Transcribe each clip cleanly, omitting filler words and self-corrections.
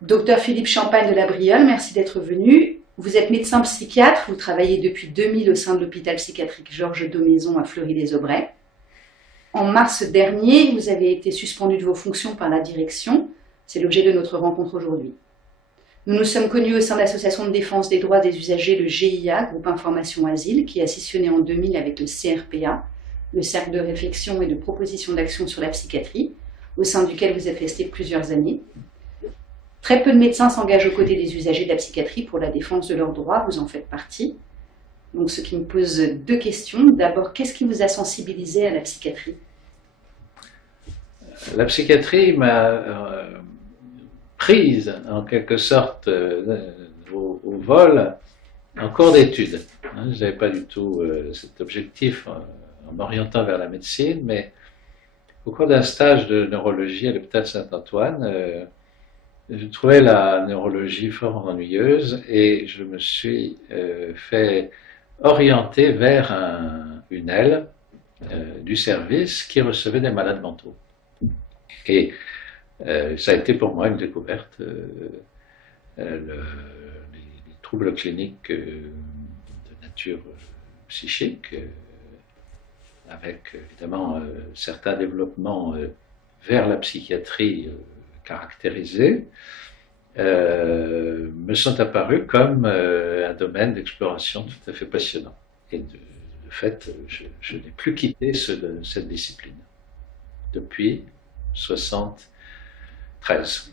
Docteur Philippe Champagne de la Briolle, merci d'être venu. Vous êtes médecin psychiatre, vous travaillez depuis 2000 au sein de l'hôpital psychiatrique Georges Daumaison à Fleury-les-Aubrais. En mars dernier, vous avez été suspendu de vos fonctions par la direction. C'est l'objet de notre rencontre aujourd'hui. Nous nous sommes connus au sein de l'association de défense des droits des usagers, le GIA, Groupe Information Asile, qui a scissionné en 2000 avec le CRPA, le Cercle de réflexion et de proposition d'action sur la psychiatrie, au sein duquel vous êtes resté plusieurs années. Très peu de médecins s'engagent aux côtés des usagers de la psychiatrie pour la défense de leurs droits, vous en faites partie. Donc ce qui me pose deux questions. D'abord, qu'est-ce qui vous a sensibilisé à la psychiatrie ? La psychiatrie m'a prise en quelque sorte au vol en cours d'études. Je n'avais pas du tout cet objectif en m'orientant vers la médecine, mais au cours d'un stage de neurologie à l'hôpital Saint-Antoine, je trouvais la neurologie fort ennuyeuse et je me suis fait orienter vers une aile du service qui recevait des malades mentaux. Et ça a été pour moi une découverte. Les troubles cliniques de nature psychique, avec évidemment certains développements vers la psychiatrie caractérisés, me sont apparus comme un domaine d'exploration tout à fait passionnant. Et de fait, je n'ai plus quitté cette discipline depuis 1973.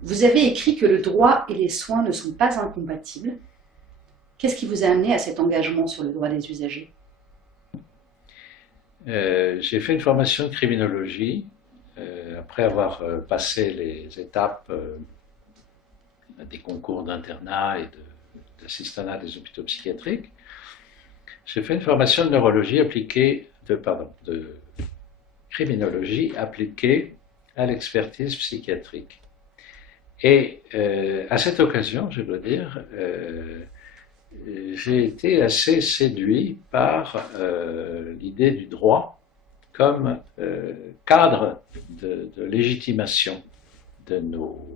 Vous avez écrit que le droit et les soins ne sont pas incompatibles. Qu'est-ce qui vous a amené à cet engagement sur le droit des usagers ? J'ai fait une formation de criminologie après avoir passé les étapes des concours d'internat et d'assistanat des hôpitaux psychiatriques. J'ai fait une formation de neurologie appliquée, de criminologie appliquée à l'expertise psychiatrique. Et à cette occasion, je dois dire, j'ai été assez séduit par l'idée du droit comme cadre de légitimation de nos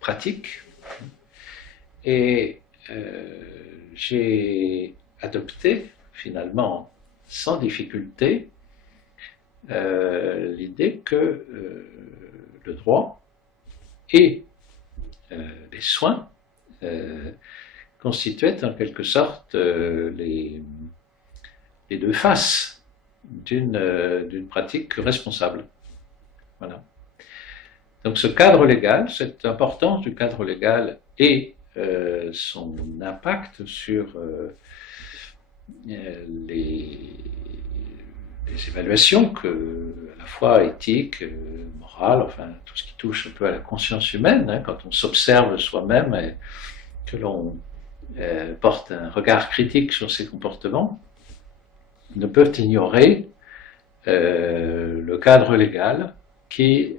pratiques. Et j'ai adopté finalement sans difficulté l'idée que le droit et les soins constituaient en quelque sorte les deux faces d'une pratique responsable. Voilà. Donc ce cadre légal, cette importance du cadre légal et son impact sur les évaluations à la fois éthiques, morales, enfin tout ce qui touche un peu à la conscience humaine, quand on s'observe soi-même et que l'on porte un regard critique sur ses comportements, ne peuvent ignorer le cadre légal qui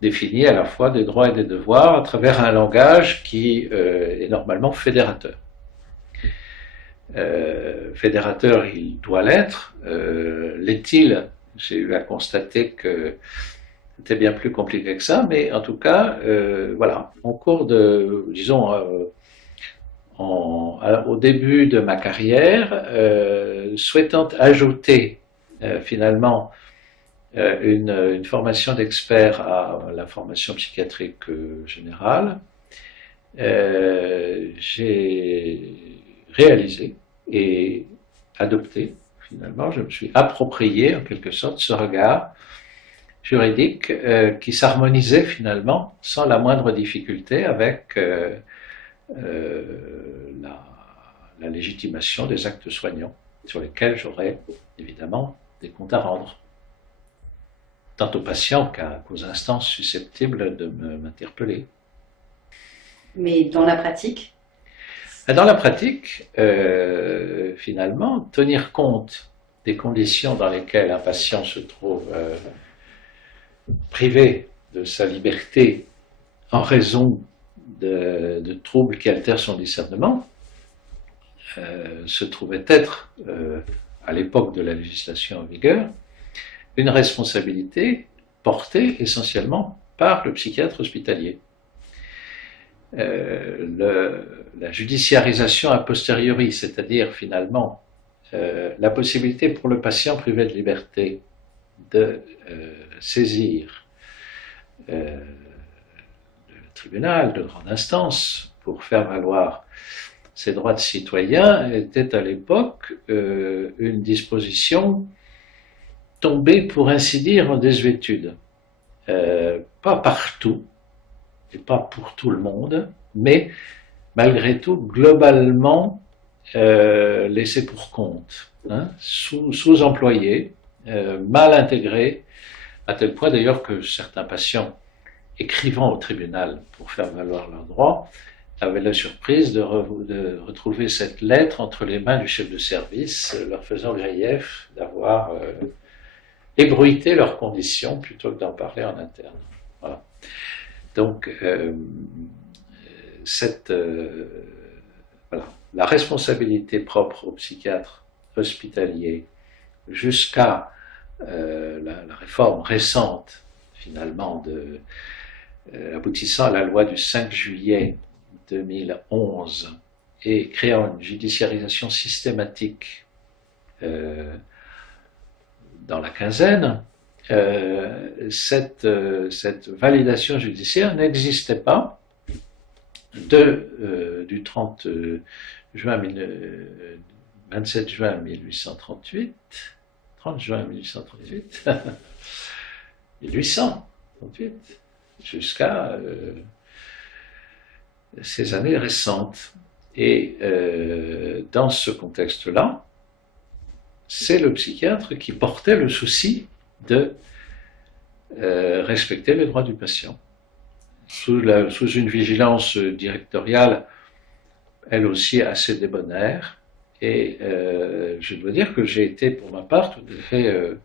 définit à la fois des droits et des devoirs à travers un langage qui est normalement fédérateur. Fédérateur, il doit l'être. L'est-il ? J'ai eu à constater que c'était bien plus compliqué que ça, mais en tout cas, voilà, en cours de, disons, au début de ma carrière, souhaitant ajouter finalement une formation d'expert à la formation psychiatrique générale, j'ai réalisé et adopté, finalement, je me suis approprié en quelque sorte ce regard juridique qui s'harmonisait finalement sans la moindre difficulté avec la légitimation des actes soignants sur lesquels j'aurais évidemment des comptes à rendre, tant aux patients qu'aux instances susceptibles de m'interpeller. Mais dans la pratique ? Dans la pratique, finalement, tenir compte des conditions dans lesquelles un patient se trouve privé de sa liberté en raison de troubles qui altèrent son discernement, se trouvait être, à l'époque de la législation en vigueur, une responsabilité portée essentiellement par le psychiatre hospitalier. La judiciarisation a posteriori, c'est-à-dire finalement la possibilité pour le patient privé de liberté de saisir le tribunal de grande instance pour faire valoir ses droits de citoyen, était à l'époque une disposition tombée, pour ainsi dire, en désuétude. Pas partout, et pas pour tout le monde, mais malgré tout, globalement, laissé pour compte, hein, sous-employé, mal intégré, à tel point d'ailleurs que certains patients, écrivant au tribunal pour faire valoir leurs droits, avaient la surprise de retrouver cette lettre entre les mains du chef de service, leur faisant grief d'avoir ébruité leurs conditions plutôt que d'en parler en interne. Voilà. Donc, voilà, la responsabilité propre au psychiatre hospitalier jusqu'à la réforme récente, finalement, aboutissant à la loi du 5 juillet 2011 et créant une judiciarisation systématique dans la quinzaine, cette validation judiciaire n'existait pas du 27 juin 1838, 30 juin 1838, 1838, jusqu'à ces années récentes. Et dans ce contexte-là, c'est le psychiatre qui portait le souci de respecter les droits du patient. Sous une vigilance directoriale, elle aussi assez débonnaire. Et je dois dire que j'ai été, pour ma part, tout à fait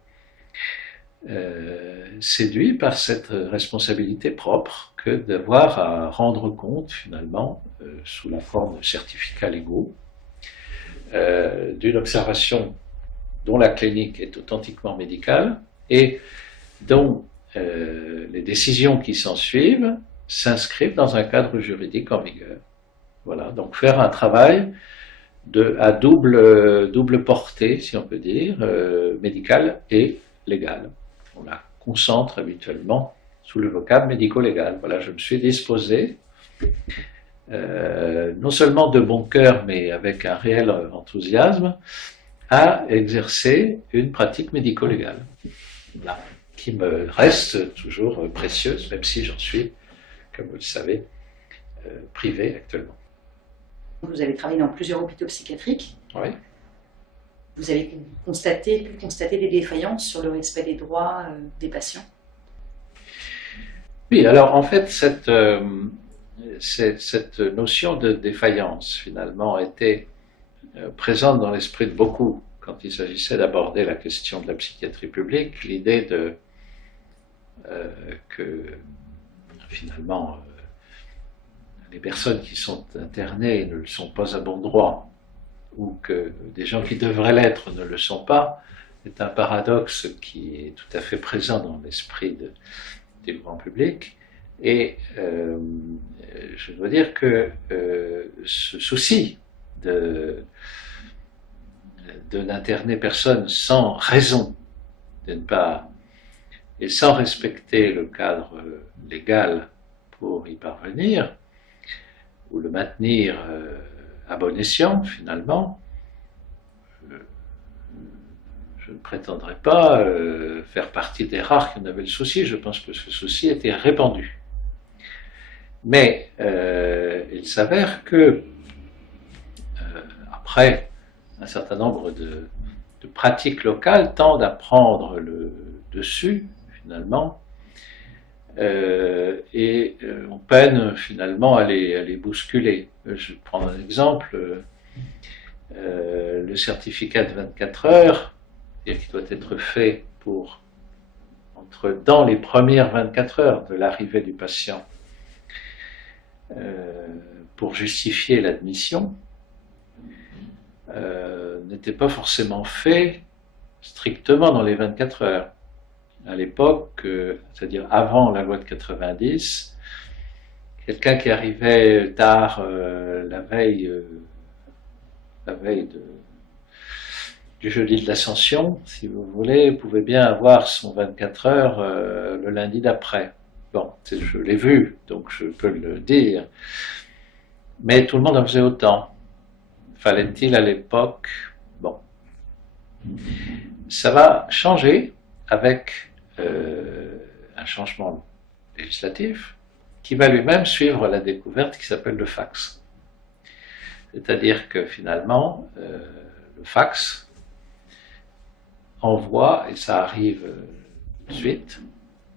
séduit par cette responsabilité propre que d'avoir à rendre compte, finalement, sous la forme de certificats légaux, d'une observation dont la clinique est authentiquement médicale et dont les décisions qui s'en suivent s'inscrivent dans un cadre juridique en vigueur. Voilà, donc faire un travail à double portée, si on peut dire, médicale et légale. On la concentre habituellement sous le vocable médico-légal. Voilà, je me suis disposé, non seulement de bon cœur, mais avec un réel enthousiasme, à exercer une pratique médico-légale, voilà, qui me reste toujours précieuse, même si j'en suis, comme vous le savez, privé actuellement. Vous avez travaillé dans plusieurs hôpitaux psychiatriques. Oui. Vous avez pu constater des défaillances sur le respect des droits des patients. Oui, alors en fait, cette notion de défaillance, finalement, était présente dans l'esprit de beaucoup quand il s'agissait d'aborder la question de la psychiatrie publique, l'idée que finalement les personnes qui sont internées ne le sont pas à bon droit, ou que des gens qui devraient l'être ne le sont pas, est un paradoxe qui est tout à fait présent dans l'esprit du grand public. Et je dois dire que ce souci de n'interner personne sans raison, et sans respecter le cadre légal pour y parvenir, ou le maintenir à bon escient, finalement, je ne prétendrai pas faire partie des rares qui en avaient le souci. Je pense que ce souci était répandu. Mais il s'avère que, après, un certain nombre de pratiques locales tendent à prendre le dessus, finalement, et on peine finalement à les bousculer. Je prends un exemple, le certificat de 24 heures, qui doit être fait dans les premières 24 heures de l'arrivée du patient, pour justifier l'admission, n'était pas forcément fait strictement dans les 24 heures. à l'époque, c'est-à-dire avant la loi de 90, quelqu'un qui arrivait tard la veille du jeudi de l'Ascension, si vous voulez, pouvait bien avoir son 24 heures le lundi d'après. Bon, je l'ai vu, donc je peux le dire. Mais tout le monde en faisait autant. Fallait-il à l'époque? Bon. Ça va changer avec un changement législatif qui va lui-même suivre la découverte qui s'appelle le fax. C'est-à-dire que finalement, le fax envoie, et ça arrive tout de suite,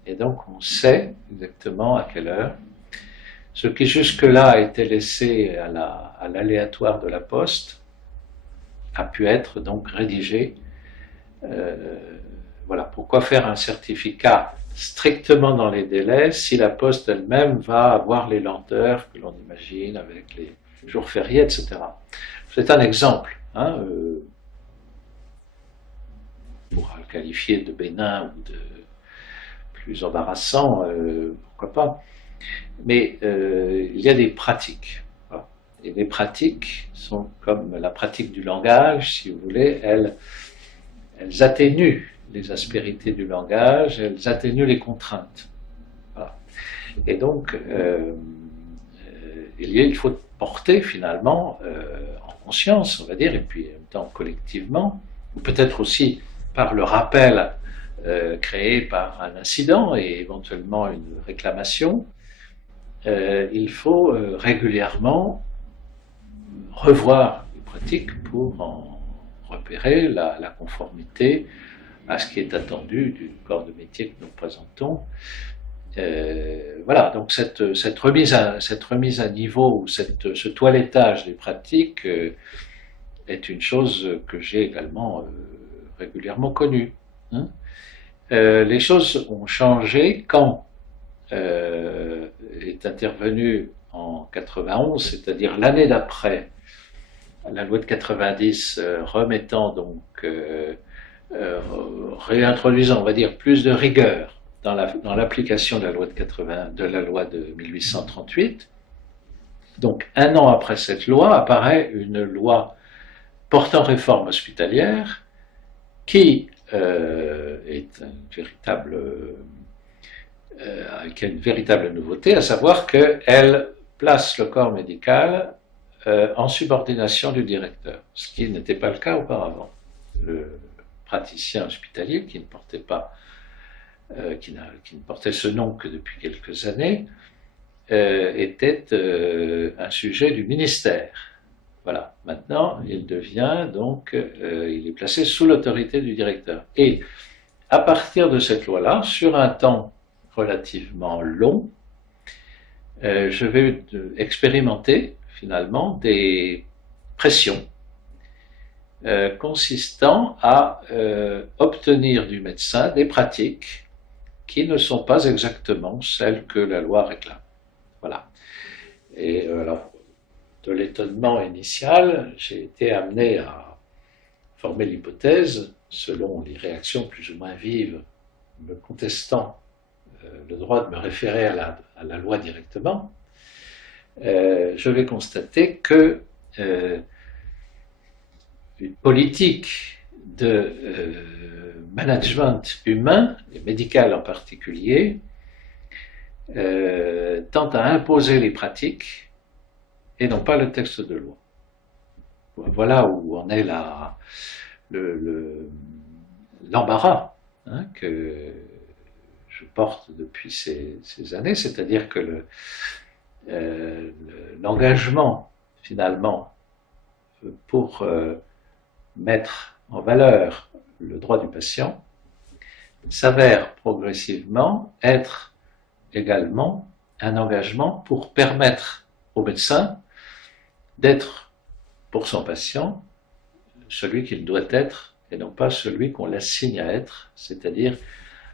et donc on sait exactement à quelle heure. Ce qui jusque-là a été laissé à l'aléatoire de la poste a pu être donc rédigé. Voilà, pourquoi faire un certificat strictement dans les délais si la poste elle-même va avoir les lenteurs que l'on imagine avec les jours fériés, etc. C'est un exemple, hein, on pourra le qualifier de bénin ou de plus embarrassant, pourquoi pas. Mais il y a des pratiques. Voilà. Et les pratiques sont comme la pratique du langage, si vous voulez, elles atténuent les aspérités du langage, elles atténuent les contraintes. Voilà. Et donc, il faut porter finalement en conscience, on va dire, et puis en même temps collectivement, ou peut-être aussi par le rappel créé par un incident et éventuellement une réclamation, il faut régulièrement revoir les pratiques pour en repérer la conformité à ce qui est attendu du corps de métier que nous présentons. Voilà, donc cette remise à niveau, ce toilettage des pratiques est une chose que j'ai également régulièrement connue. Hein. Les choses ont changé quand est intervenu en 91, c'est-à-dire l'année d'après la loi de 90 remettant donc réintroduisant, on va dire, plus de rigueur dans l'application de la loi de 1838. Donc, un an après cette loi, apparaît une loi portant réforme hospitalière qui est qui a une véritable nouveauté, à savoir qu'elle place le corps médical en subordination du directeur, ce qui n'était pas le cas auparavant. Le praticien hospitalier, qui ne portait ce nom que depuis quelques années, était un sujet du ministère. Voilà. Maintenant, il devient donc, il est placé sous l'autorité du directeur. Et à partir de cette loi-là, sur un temps relativement long, je vais expérimenter finalement des pressions consistant à obtenir du médecin des pratiques qui ne sont pas exactement celles que la loi réclame. Voilà. Et alors, de l'étonnement initial, j'ai été amené à former l'hypothèse, selon les réactions plus ou moins vives, me contestant le droit de me référer à la loi directement, je vais constater que une politique de management humain, et médical en particulier, tente à imposer les pratiques et non pas le texte de loi. Voilà où en est l'embarras que je porte depuis ces années, c'est-à-dire que l'engagement, finalement, pour mettre en valeur le droit du patient s'avère progressivement être également un engagement pour permettre au médecin d'être pour son patient celui qu'il doit être et non pas celui qu'on l'assigne à être, c'est-à-dire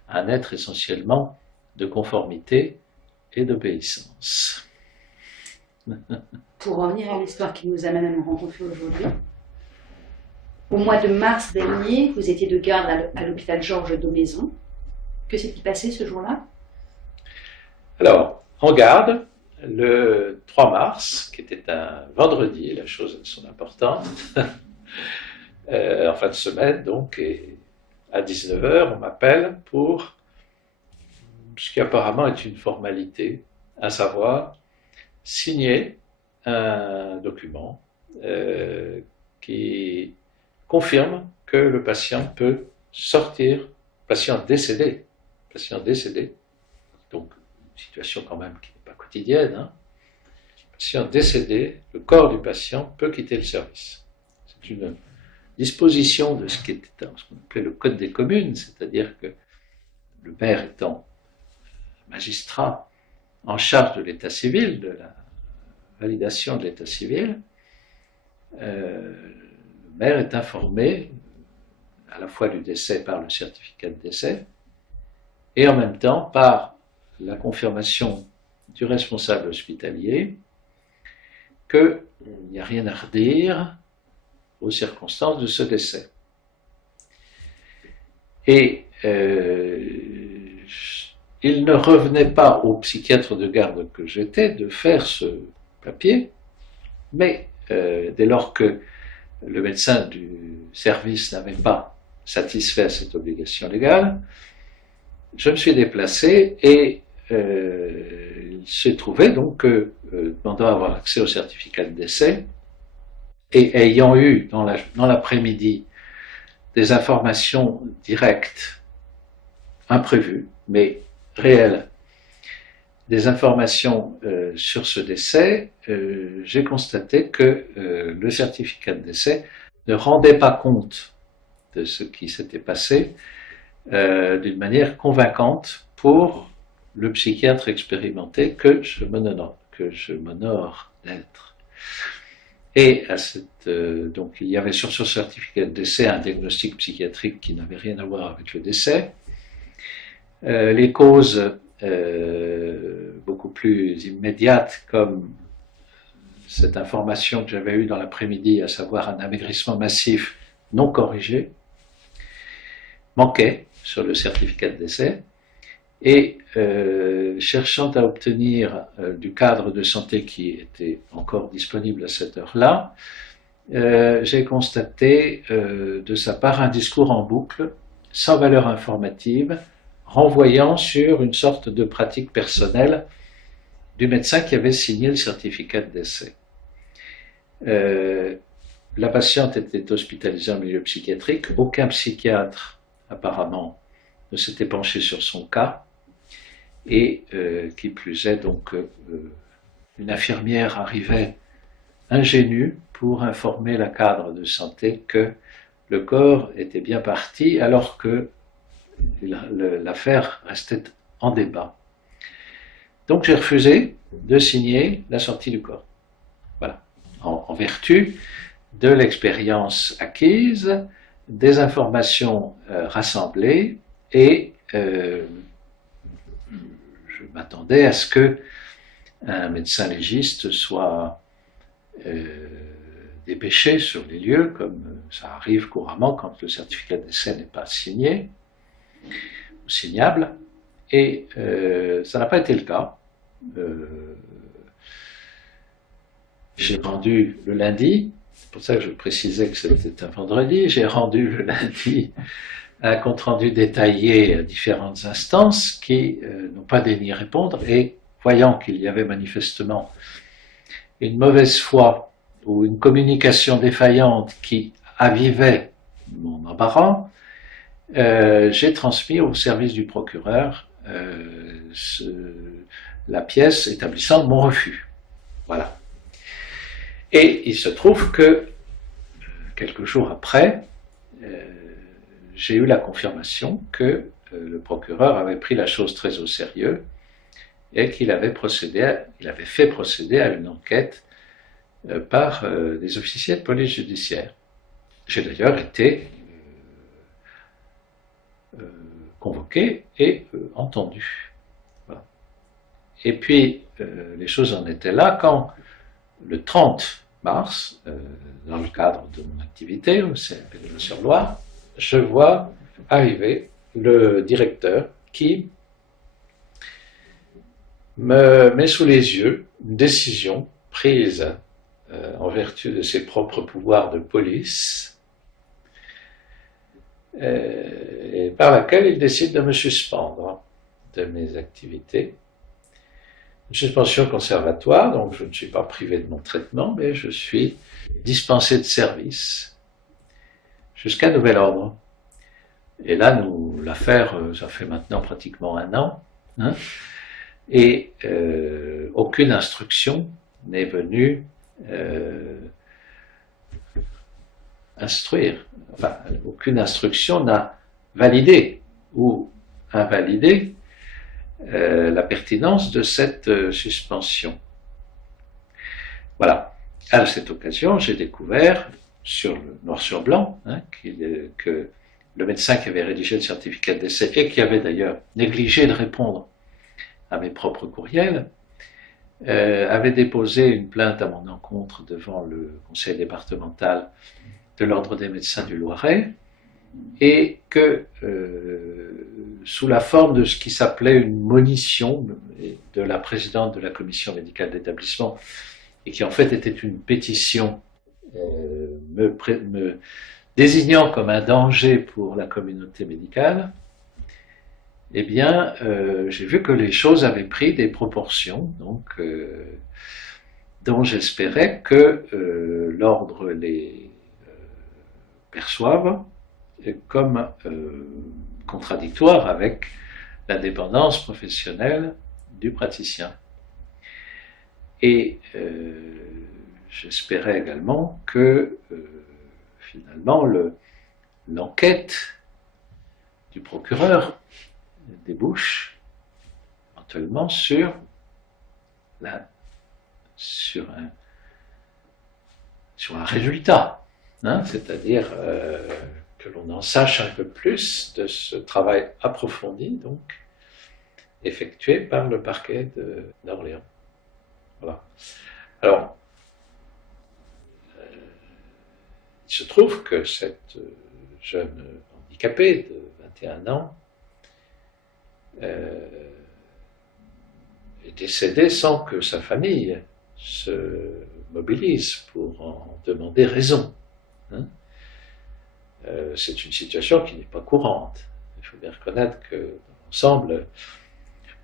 un être essentiellement de conformité et d'obéissance. Pour revenir à l'histoire qui nous amène à nous rencontrer aujourd'hui, au mois de mars dernier, vous étiez de garde à l'hôpital Georges Daumaison. Que s'est-il passé ce jour-là? Alors, en garde, le 3 mars, qui était un vendredi, la chose a son importance, en fin de semaine, donc, et à 19h, on m'appelle pour ce qui apparemment est une formalité, à savoir signer un document qui confirme que le patient peut sortir, patient décédé, donc une situation quand même qui n'est pas quotidienne, hein. Patient décédé, le corps du patient peut quitter le service. C'est une disposition de ce qui était ce qu'on appelait le Code des communes, c'est-à-dire que le maire étant magistrat en charge de l'état civil, de la validation de l'état civil, le maire est informé à la fois du décès par le certificat de décès et en même temps par la confirmation du responsable hospitalier qu'il n'y a rien à redire aux circonstances de ce décès. Et il ne revenait pas au psychiatre de garde que j'étais de faire ce papier, mais dès lors que le médecin du service n'avait pas satisfait à cette obligation légale, je me suis déplacé et il s'est trouvé donc que, demandant à avoir accès au certificat de décès, et ayant eu dans l'après-midi des informations directes, imprévues, mais réelles, des informations sur ce décès, j'ai constaté que le certificat de décès ne rendait pas compte de ce qui s'était passé d'une manière convaincante pour le psychiatre expérimenté que je m'honore d'être. Et donc il y avait sur ce certificat de décès un diagnostic psychiatrique qui n'avait rien à voir avec le décès. Les causes beaucoup plus immédiates, comme cette information que j'avais eue dans l'après-midi, à savoir un amaigrissement massif non corrigé, manquaient sur le certificat de décès. Et cherchant à obtenir du cadre de santé qui était encore disponible à cette heure-là, j'ai constaté de sa part un discours en boucle, sans valeur informative, renvoyant sur une sorte de pratique personnelle du médecin qui avait signé le certificat de décès. La patiente était hospitalisée en milieu psychiatrique, aucun psychiatre apparemment ne s'était penché sur son cas, et qui plus est, donc, une infirmière arrivait ingénue pour informer la cadre de santé que le corps était bien parti, alors que l'affaire restait en débat. Donc j'ai refusé de signer la sortie du corps. Voilà. En vertu de l'expérience acquise, des informations rassemblées, et je m'attendais à ce que un médecin légiste soit dépêché sur les lieux, comme ça arrive couramment quand le certificat de décès n'est pas signé ou signable, et ça n'a pas été le cas. J'ai rendu le lundi, c'est pour ça que je précisais que c'était un vendredi, j'ai rendu le lundi un compte-rendu détaillé à différentes instances qui n'ont pas daigné répondre, et voyant qu'il y avait manifestement une mauvaise foi ou une communication défaillante qui avivait mon embarras, j'ai transmis au service du procureur la pièce établissant mon refus. Voilà. Et il se trouve que quelques jours après, j'ai eu la confirmation que le procureur avait pris la chose très au sérieux et qu'il avait fait procéder à une enquête par des officiers de police judiciaire. J'ai d'ailleurs été convoqué et entendu. Voilà. Et puis, les choses en étaient là quand, le 30 mars, dans le cadre de mon activité au CLP de Sur-Loire, je vois arriver le directeur qui me met sous les yeux une décision prise en vertu de ses propres pouvoirs de police, et par laquelle il décide de me suspendre de mes activités. Une suspension conservatoire, donc je ne suis pas privé de mon traitement, mais je suis dispensé de service jusqu'à nouvel ordre. Et là, l'affaire, ça fait maintenant pratiquement 1 an, hein, et aucune instruction n'est venue instruire. Enfin, aucune instruction n'a validé ou invalidé la pertinence de cette suspension. Voilà. À cette occasion, j'ai découvert, noir sur blanc, hein, que le médecin qui avait rédigé le certificat de décès et qui avait d'ailleurs négligé de répondre à mes propres courriels, avait déposé une plainte à mon encontre devant le conseil départemental de l'Ordre des médecins du Loiret, et que sous la forme de ce qui s'appelait une monition de la présidente de la commission médicale d'établissement, et qui en fait était une pétition me désignant comme un danger pour la communauté médicale, eh bien, j'ai vu que les choses avaient pris des proportions, donc, dont j'espérais que l'ordre les perçoive comme contradictoire avec l'indépendance professionnelle du praticien. Et j'espérais également que finalement l'enquête du procureur débouche éventuellement sur un résultat, hein, c'est-à-dire que l'on en sache un peu plus de ce travail approfondi, donc, effectué par le parquet d'Orléans. Voilà. Alors, il se trouve que cette jeune handicapée de 21 ans est décédée sans que sa famille se mobilise pour en demander raison. Hein. C'est une situation qui n'est pas courante. Il faut bien reconnaître que dans l'ensemble,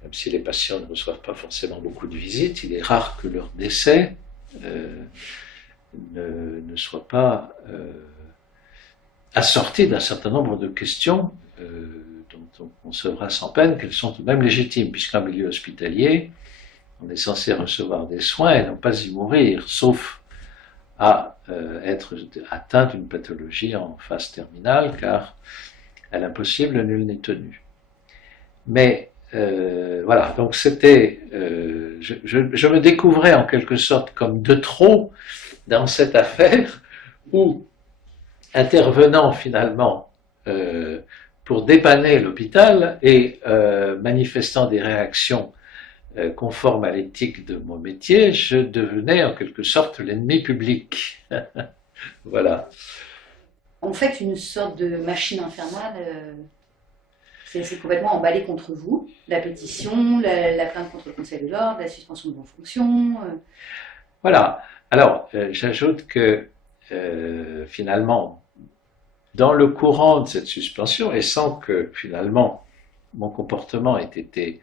même si les patients ne reçoivent pas forcément beaucoup de visites, il est rare que leur décès ne soit pas assorti d'un certain nombre de questions dont on concevra sans peine qu'elles sont tout de même légitimes, puisqu'en milieu hospitalier, on est censé recevoir des soins et non pas y mourir, sauf à être atteint d'une pathologie en phase terminale, car à l'impossible, nul n'est tenu. Mais voilà, donc c'était, je me découvrais en quelque sorte comme de trop dans cette affaire, où, intervenant finalement pour dépanner l'hôpital et manifestant des réactions conformes à l'éthique de mon métier, je devenais en quelque sorte l'ennemi public. Voilà. En fait, une sorte de machine infernale, c'est complètement emballé contre vous. La pétition, la plainte contre le Conseil de l'Ordre, la suspension de vos fonctions. Voilà. Alors, j'ajoute que finalement, dans le courant de cette suspension, et sans que finalement mon comportement ait été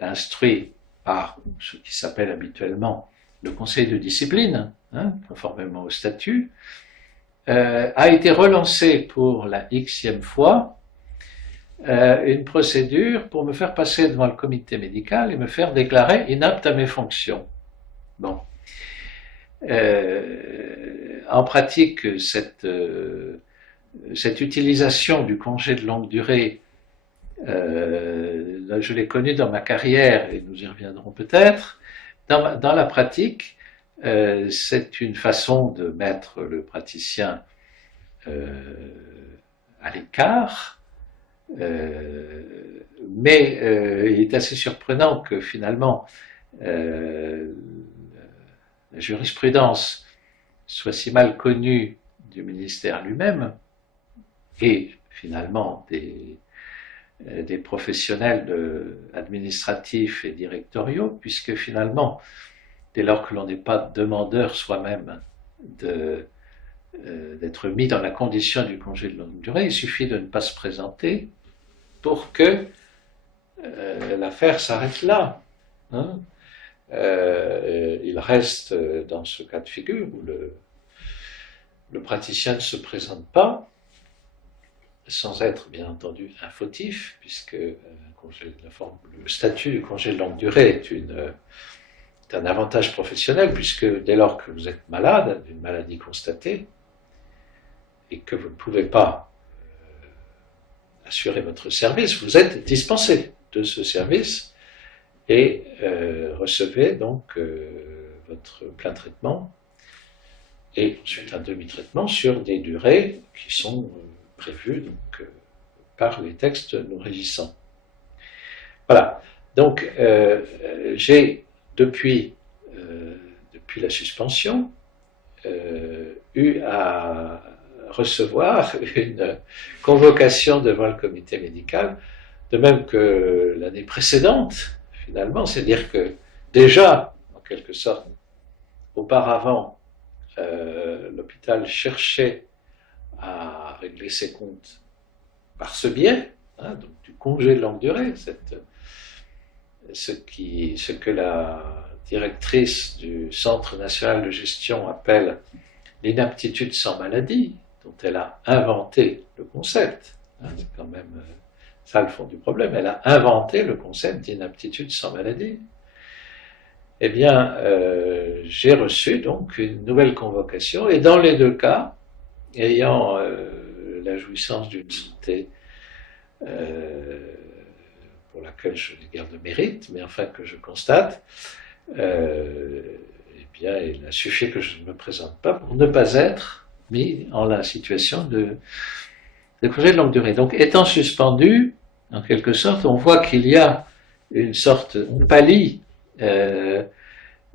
instruit par ce qui s'appelle habituellement le conseil de discipline, hein, conformément au statut, a été relancé pour la xème fois une procédure pour me faire passer devant le comité médical et me faire déclarer inapte à mes fonctions. Bon. En pratique, cette utilisation du congé de longue durée, je l'ai connue dans ma carrière et nous y reviendrons peut-être. Dans la pratique, c'est une façon de mettre le praticien à l'écart, mais il est assez surprenant que finalement la jurisprudence soit si mal connue du ministère lui-même et finalement des des professionnels administratifs et directoriaux, puisque finalement, dès lors que l'on n'est pas demandeur soi-même d'être mis dans la condition du congé de longue durée, il suffit de ne pas se présenter pour que l'affaire s'arrête là. Hein. Il reste dans ce cas de figure où le praticien ne se présente pas, sans être bien entendu un fautif, puisque le statut du congé de longue durée est un avantage professionnel, puisque dès lors que vous êtes malade d'une maladie constatée et que vous ne pouvez pas assurer votre service, vous êtes dispensé de ce service et recevez donc votre plein traitement et ensuite un demi-traitement sur des durées qui sont prévues donc, par les textes nous régissant. Voilà, donc j'ai depuis la suspension eu à recevoir une convocation devant le comité médical, de même que l'année précédente, finalement, c'est-à-dire que déjà, en quelque sorte, auparavant, l'hôpital cherchait à régler ses comptes par ce biais, hein, donc du congé de longue durée, ce que la directrice du Centre national de gestion appelle l'inaptitude sans maladie, dont elle a inventé le concept. Hein, c'est quand même ça le fond du problème. Elle a inventé le concept d'inaptitude sans maladie. Eh bien, j'ai reçu donc une nouvelle convocation, et dans les deux cas, ayant la jouissance d'une santé pour laquelle je n'ai guère de mérite, mais enfin que je constate, eh bien, il a suffi que je ne me présente pas pour ne pas être mis en la situation de congé de longue durée. Donc, étant suspendu, en quelque sorte, on voit qu'il y a on pallie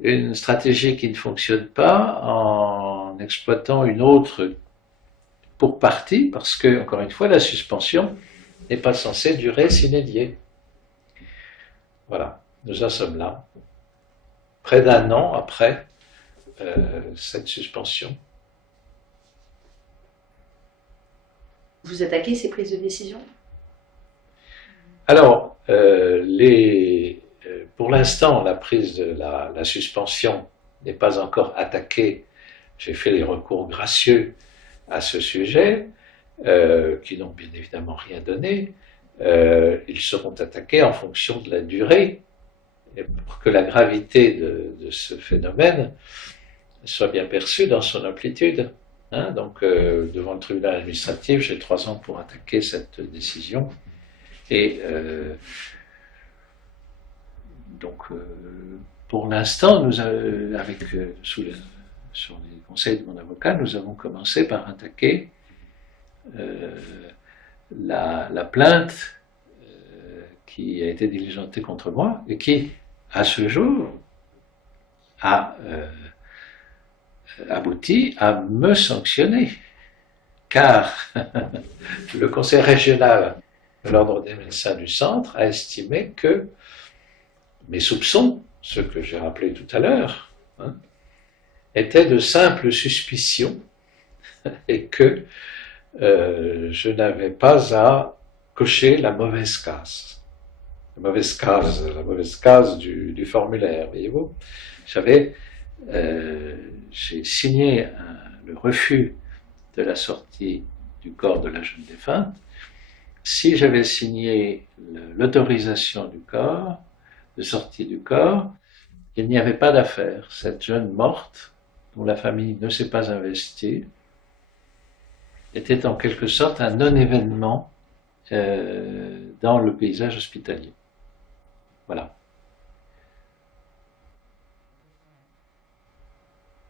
une stratégie qui ne fonctionne pas en exploitant une autre pour partie, parce que, encore une fois, la suspension n'est pas censée durer sine die. Voilà, nous en sommes là, près d'un an après cette suspension. Vous attaquez ces prises de décision ? Alors, pour l'instant, la prise de la suspension n'est pas encore attaquée. J'ai fait les recours gracieux à ce sujet, qui n'ont bien évidemment rien donné. Ils seront attaqués en fonction de la durée, et pour que la gravité de ce phénomène soit bien perçue dans son amplitude. Hein, donc, devant le tribunal administratif, j'ai 3 ans pour attaquer cette décision. Et donc, pour l'instant, sur les conseils de mon avocat, nous avons commencé par attaquer la plainte qui a été diligentée contre moi et qui, à ce jour, a abouti à me sanctionner, car le conseil régional de l'ordre des médecins du centre a estimé que mes soupçons, ceux que j'ai rappelés tout à l'heure, hein, étaient de simples suspicions et que je n'avais pas à cocher la mauvaise case. La mauvaise case du formulaire, voyez-vous. J'ai signé le refus de la sortie du corps de la jeune défunte. Si j'avais signé l'autorisation du corps, de sortie du corps, il n'y avait pas d'affaire. Cette jeune morte, dont la famille ne s'est pas investie, était en quelque sorte un non-événement dans le paysage hospitalier. Voilà.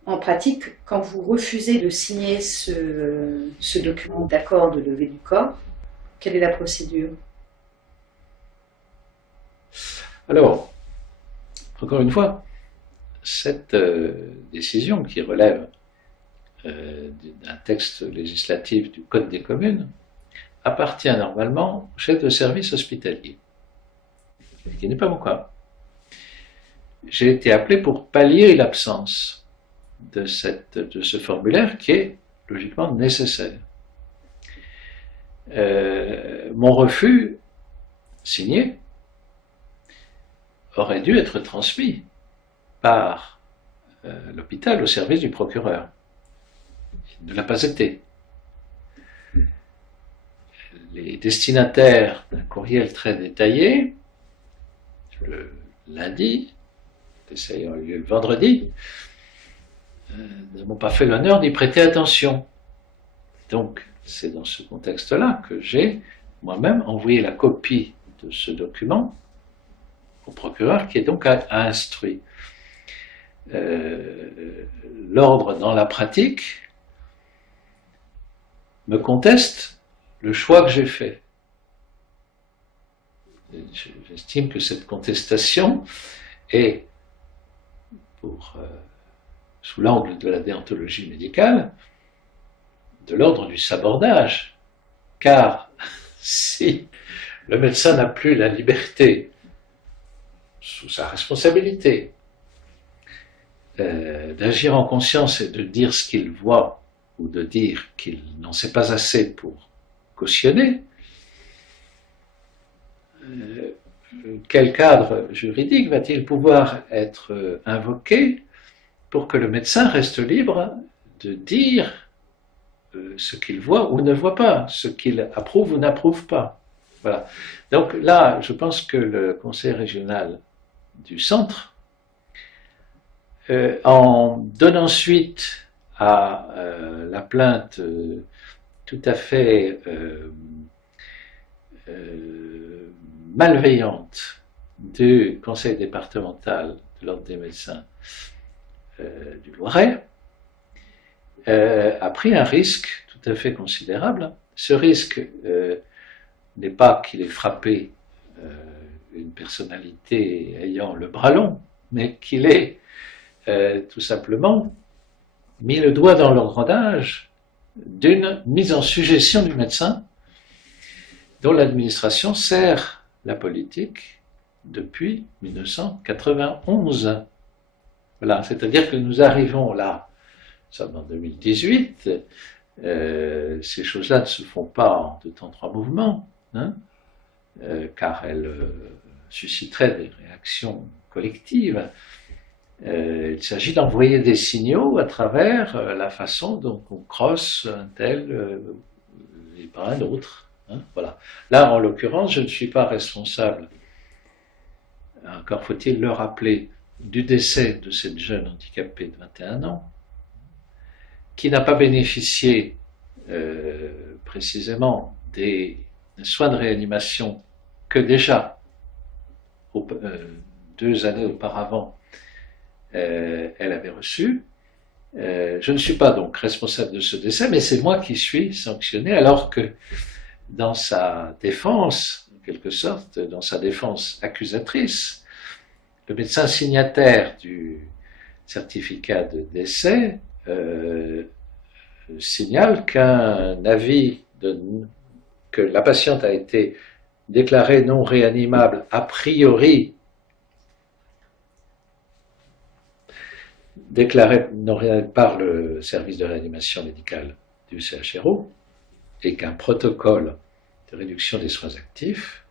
En pratique, quand vous refusez de signer ce document d'accord de levée du corps, quelle est la procédure ? Alors, encore une fois, cette décision qui relève d'un texte législatif du Code des communes appartient normalement au chef de service hospitalier, qui n'est pas mon cas. J'ai été appelé pour pallier l'absence de ce formulaire qui est logiquement nécessaire. Mon refus signé aurait dû être transmis par l'hôpital au service du procureur. Il ne l'a pas été. Les destinataires d'un courriel très détaillé, le lundi, l'essai ayant eu lieu le vendredi, ne m'ont pas fait l'honneur d'y prêter attention. Donc, c'est dans ce contexte-là que j'ai moi-même envoyé la copie de ce document au procureur qui est donc instruit. L'ordre dans la pratique me conteste le choix que j'ai fait. J'estime que cette contestation est, sous l'angle de la déontologie médicale, de l'ordre du sabordage, car si le médecin n'a plus la liberté, sous sa responsabilité, d'agir en conscience et de dire ce qu'il voit ou de dire qu'il n'en sait pas assez pour cautionner, quel cadre juridique va-t-il pouvoir être invoqué pour que le médecin reste libre de dire ce qu'il voit ou ne voit pas, ce qu'il approuve ou n'approuve pas. Voilà. Donc là, je pense que le conseil régional du centre, en donnant suite à la plainte tout à fait malveillante du conseil départemental de l'ordre des médecins du Loiret, a pris un risque tout à fait considérable. Ce risque n'est pas qu'il ait frappé une personnalité ayant le bras long, mais qu'il ait tout simplement mis le doigt dans l'engrenage d'une mise en sujétion du médecin dont l'administration sert la politique depuis 1991. Voilà, c'est-à-dire que nous arrivons là, nous sommes en 2018, ces choses-là ne se font pas en 2 temps 3 mouvements, hein, car elles susciteraient des réactions collectives. Il s'agit d'envoyer des signaux à travers la façon dont on crosse un tel et pas un autre. Hein, voilà. Là, en l'occurrence, je ne suis pas responsable, encore faut-il le rappeler, du décès de cette jeune handicapée de 21 ans, qui n'a pas bénéficié précisément des soins de réanimation que déjà 2 années auparavant elle avait reçu. Je ne suis pas donc responsable de ce décès, mais c'est moi qui suis sanctionné, alors que dans sa défense, en quelque sorte, dans sa défense accusatrice, le médecin signataire du certificat de décès signale qu'un avis que la patiente a été déclarée non réanimable a priori, déclaré non réanimable par le service de réanimation médicale du CHRO, et qu'un protocole de réduction des soins actifs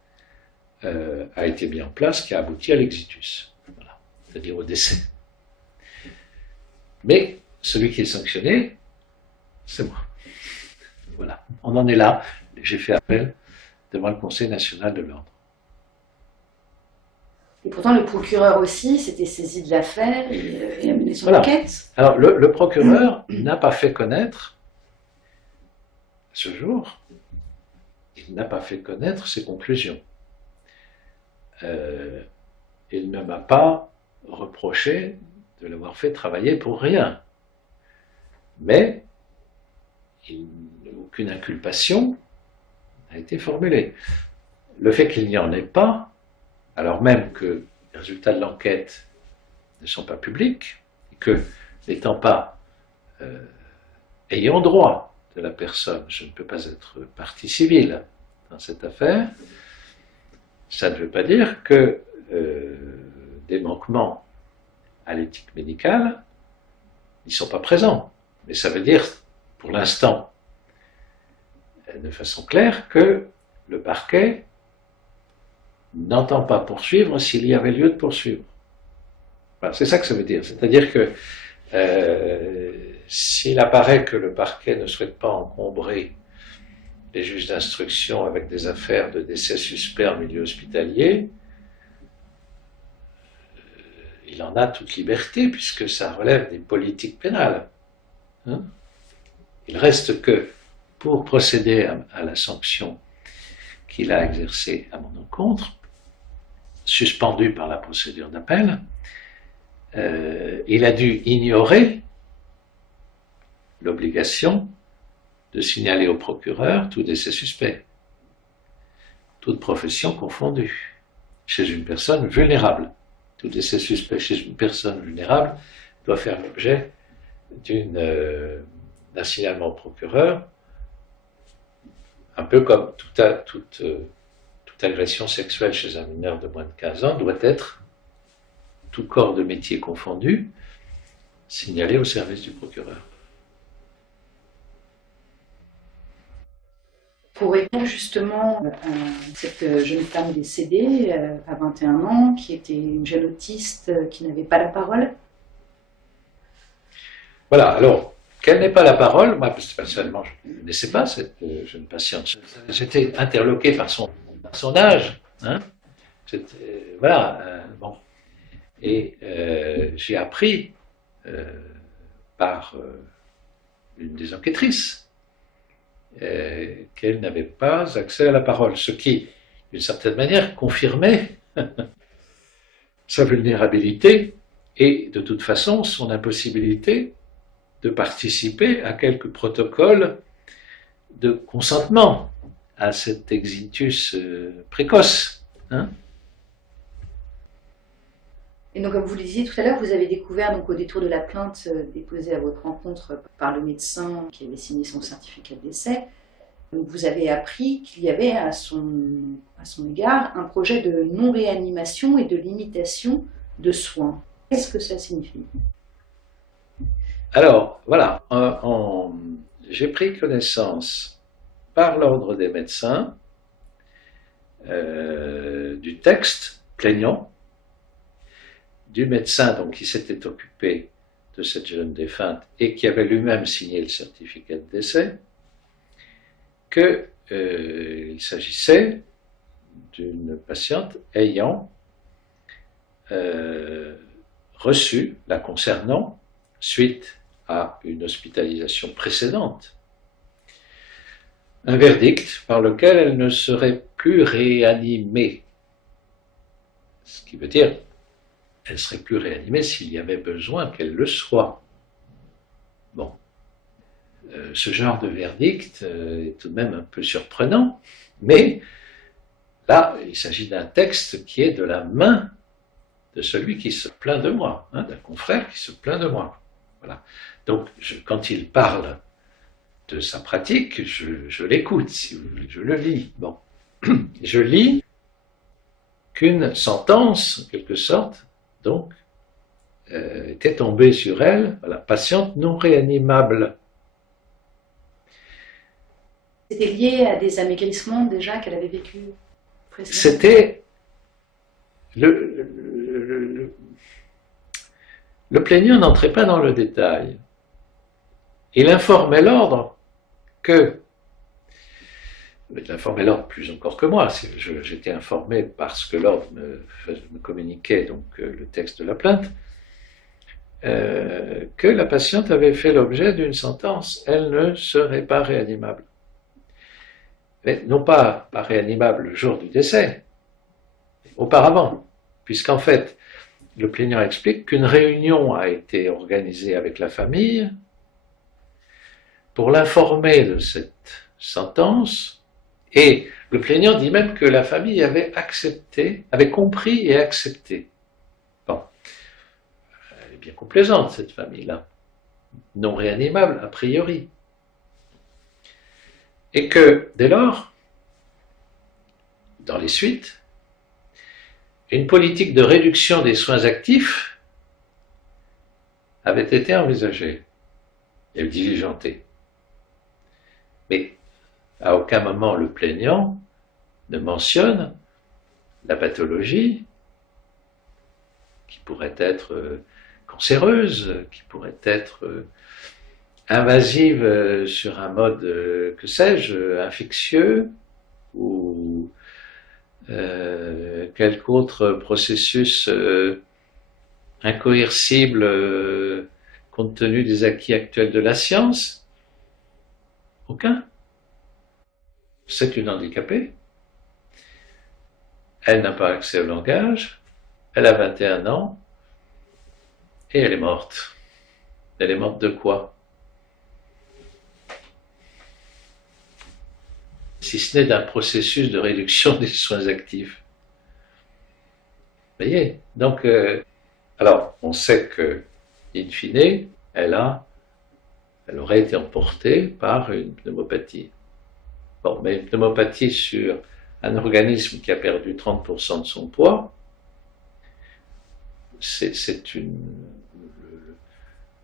a été mis en place qui a abouti à l'exitus, voilà, c'est-à-dire au décès. Mais celui qui est sanctionné, c'est moi. Voilà, on en est là. J'ai fait appel devant le Conseil national de l'ordre. Et pourtant, le procureur aussi s'était saisi de l'affaire et a mené son enquête. Alors, le procureur n'a pas fait connaître, à ce jour, il n'a pas fait connaître ses conclusions. Il ne m'a pas reproché de l'avoir fait travailler pour rien. Mais aucune inculpation n'a été formulée. Le fait qu'il n'y en ait pas, alors même que les résultats de l'enquête ne sont pas publics, et que n'étant pas ayant droit de la personne. Je ne peux pas être partie civile dans cette affaire. Ça ne veut pas dire que des manquements à l'éthique médicale ne sont pas présents. Mais ça veut dire, pour l'instant, de façon claire, que le parquet n'entend pas poursuivre s'il y avait lieu de poursuivre. Voilà, c'est ça que ça veut dire. C'est-à-dire que s'il apparaît que le parquet ne souhaite pas encombrer les juges d'instruction avec des affaires de décès suspects en milieu hospitalier, il en a toute liberté puisque ça relève des politiques pénales. Hein? Il reste que pour procéder à la sanction qu'il a exercée à mon encontre, suspendue par la procédure d'appel, il a dû ignorer l'obligation de signaler au procureur tout décès suspect, toute profession confondue, chez une personne vulnérable. Tout décès suspect chez une personne vulnérable doit faire l'objet d'un signalement au procureur, un peu comme toute agression sexuelle chez un mineur de moins de 15 ans doit être, tout corps de métier confondu, signalé au service du procureur. Pour répondre justement à cette jeune femme décédée à 21 ans, qui était une jeune autiste qui n'avait pas la parole. Voilà, alors, qu'elle n'ait pas la parole, moi personnellement je ne connaissais pas cette jeune patiente. J'étais interloqué par son âge. Hein. Voilà, bon. Et j'ai appris par une des enquêtrices qu'elle n'avait pas accès à la parole, ce qui, d'une certaine manière, confirmait sa vulnérabilité et, de toute façon, son impossibilité de participer à quelques protocoles de consentement à cet exitus précoce. Hein. Et donc, comme vous le disiez tout à l'heure, vous avez découvert donc, au détour de la plainte déposée à votre rencontre par le médecin qui avait signé son certificat de décès, donc vous avez appris qu'il y avait à son égard un projet de non-réanimation et de limitation de soins. Qu'est-ce que ça signifie? Alors, voilà, j'ai pris connaissance par l'ordre des médecins du texte plaignant du médecin donc, qui s'était occupé de cette jeune défunte et qui avait lui-même signé le certificat de décès, qu'il s'agissait d'une patiente ayant reçu, la concernant, suite à une hospitalisation précédente, un verdict par lequel elle ne serait plus réanimée. Ce qui veut dire elle serait plus réanimée s'il y avait besoin qu'elle le soit. Bon. Ce genre de verdict est tout de même un peu surprenant, mais là, il s'agit d'un texte qui est de la main de celui qui se plaint de moi, hein, d'un confrère qui se plaint de moi. Voilà. Donc, quand il parle de sa pratique, je l'écoute, si vous voulez, je le lis. Bon. Je lis qu'une sentence, en quelque sorte, donc, était tombée sur elle, voilà, patiente non réanimable. C'était lié à des amaigrissements déjà qu'elle avait vécu précédemment? C'était le plaignant n'entrait pas dans le détail. Il informait l'ordre que, il informait l'ordre plus encore que moi, j'étais informé parce que l'ordre me communiquait donc le texte de la plainte, que la patiente avait fait l'objet d'une sentence, elle ne serait pas réanimable. Mais non pas réanimable le jour du décès, auparavant, puisqu'en fait, le plaignant explique qu'une réunion a été organisée avec la famille pour l'informer de cette sentence, et le plaignant dit même que la famille avait accepté, avait compris et accepté. Bon, elle est bien complaisante cette famille-là, non réanimable a priori. Et que, dès lors, dans les suites, une politique de réduction des soins actifs avait été envisagée et diligentée. Mais à aucun moment le plaignant ne mentionne la pathologie qui pourrait être cancéreuse, qui pourrait être invasive sur un mode, que sais-je, infectieux, ou quelque autre processus incoercible compte tenu des acquis actuels de la science. Aucun. C'est une handicapée. Elle n'a pas accès au langage. Elle a 21 ans. Et elle est morte. Elle est morte de quoi? Si ce n'est d'un processus de réduction des soins actifs. Vous voyez? Donc, alors, on sait que, in fine, elle aurait été emportée par une pneumopathie. Bon, mais une pneumopathie sur un organisme qui a perdu 30% de son poids,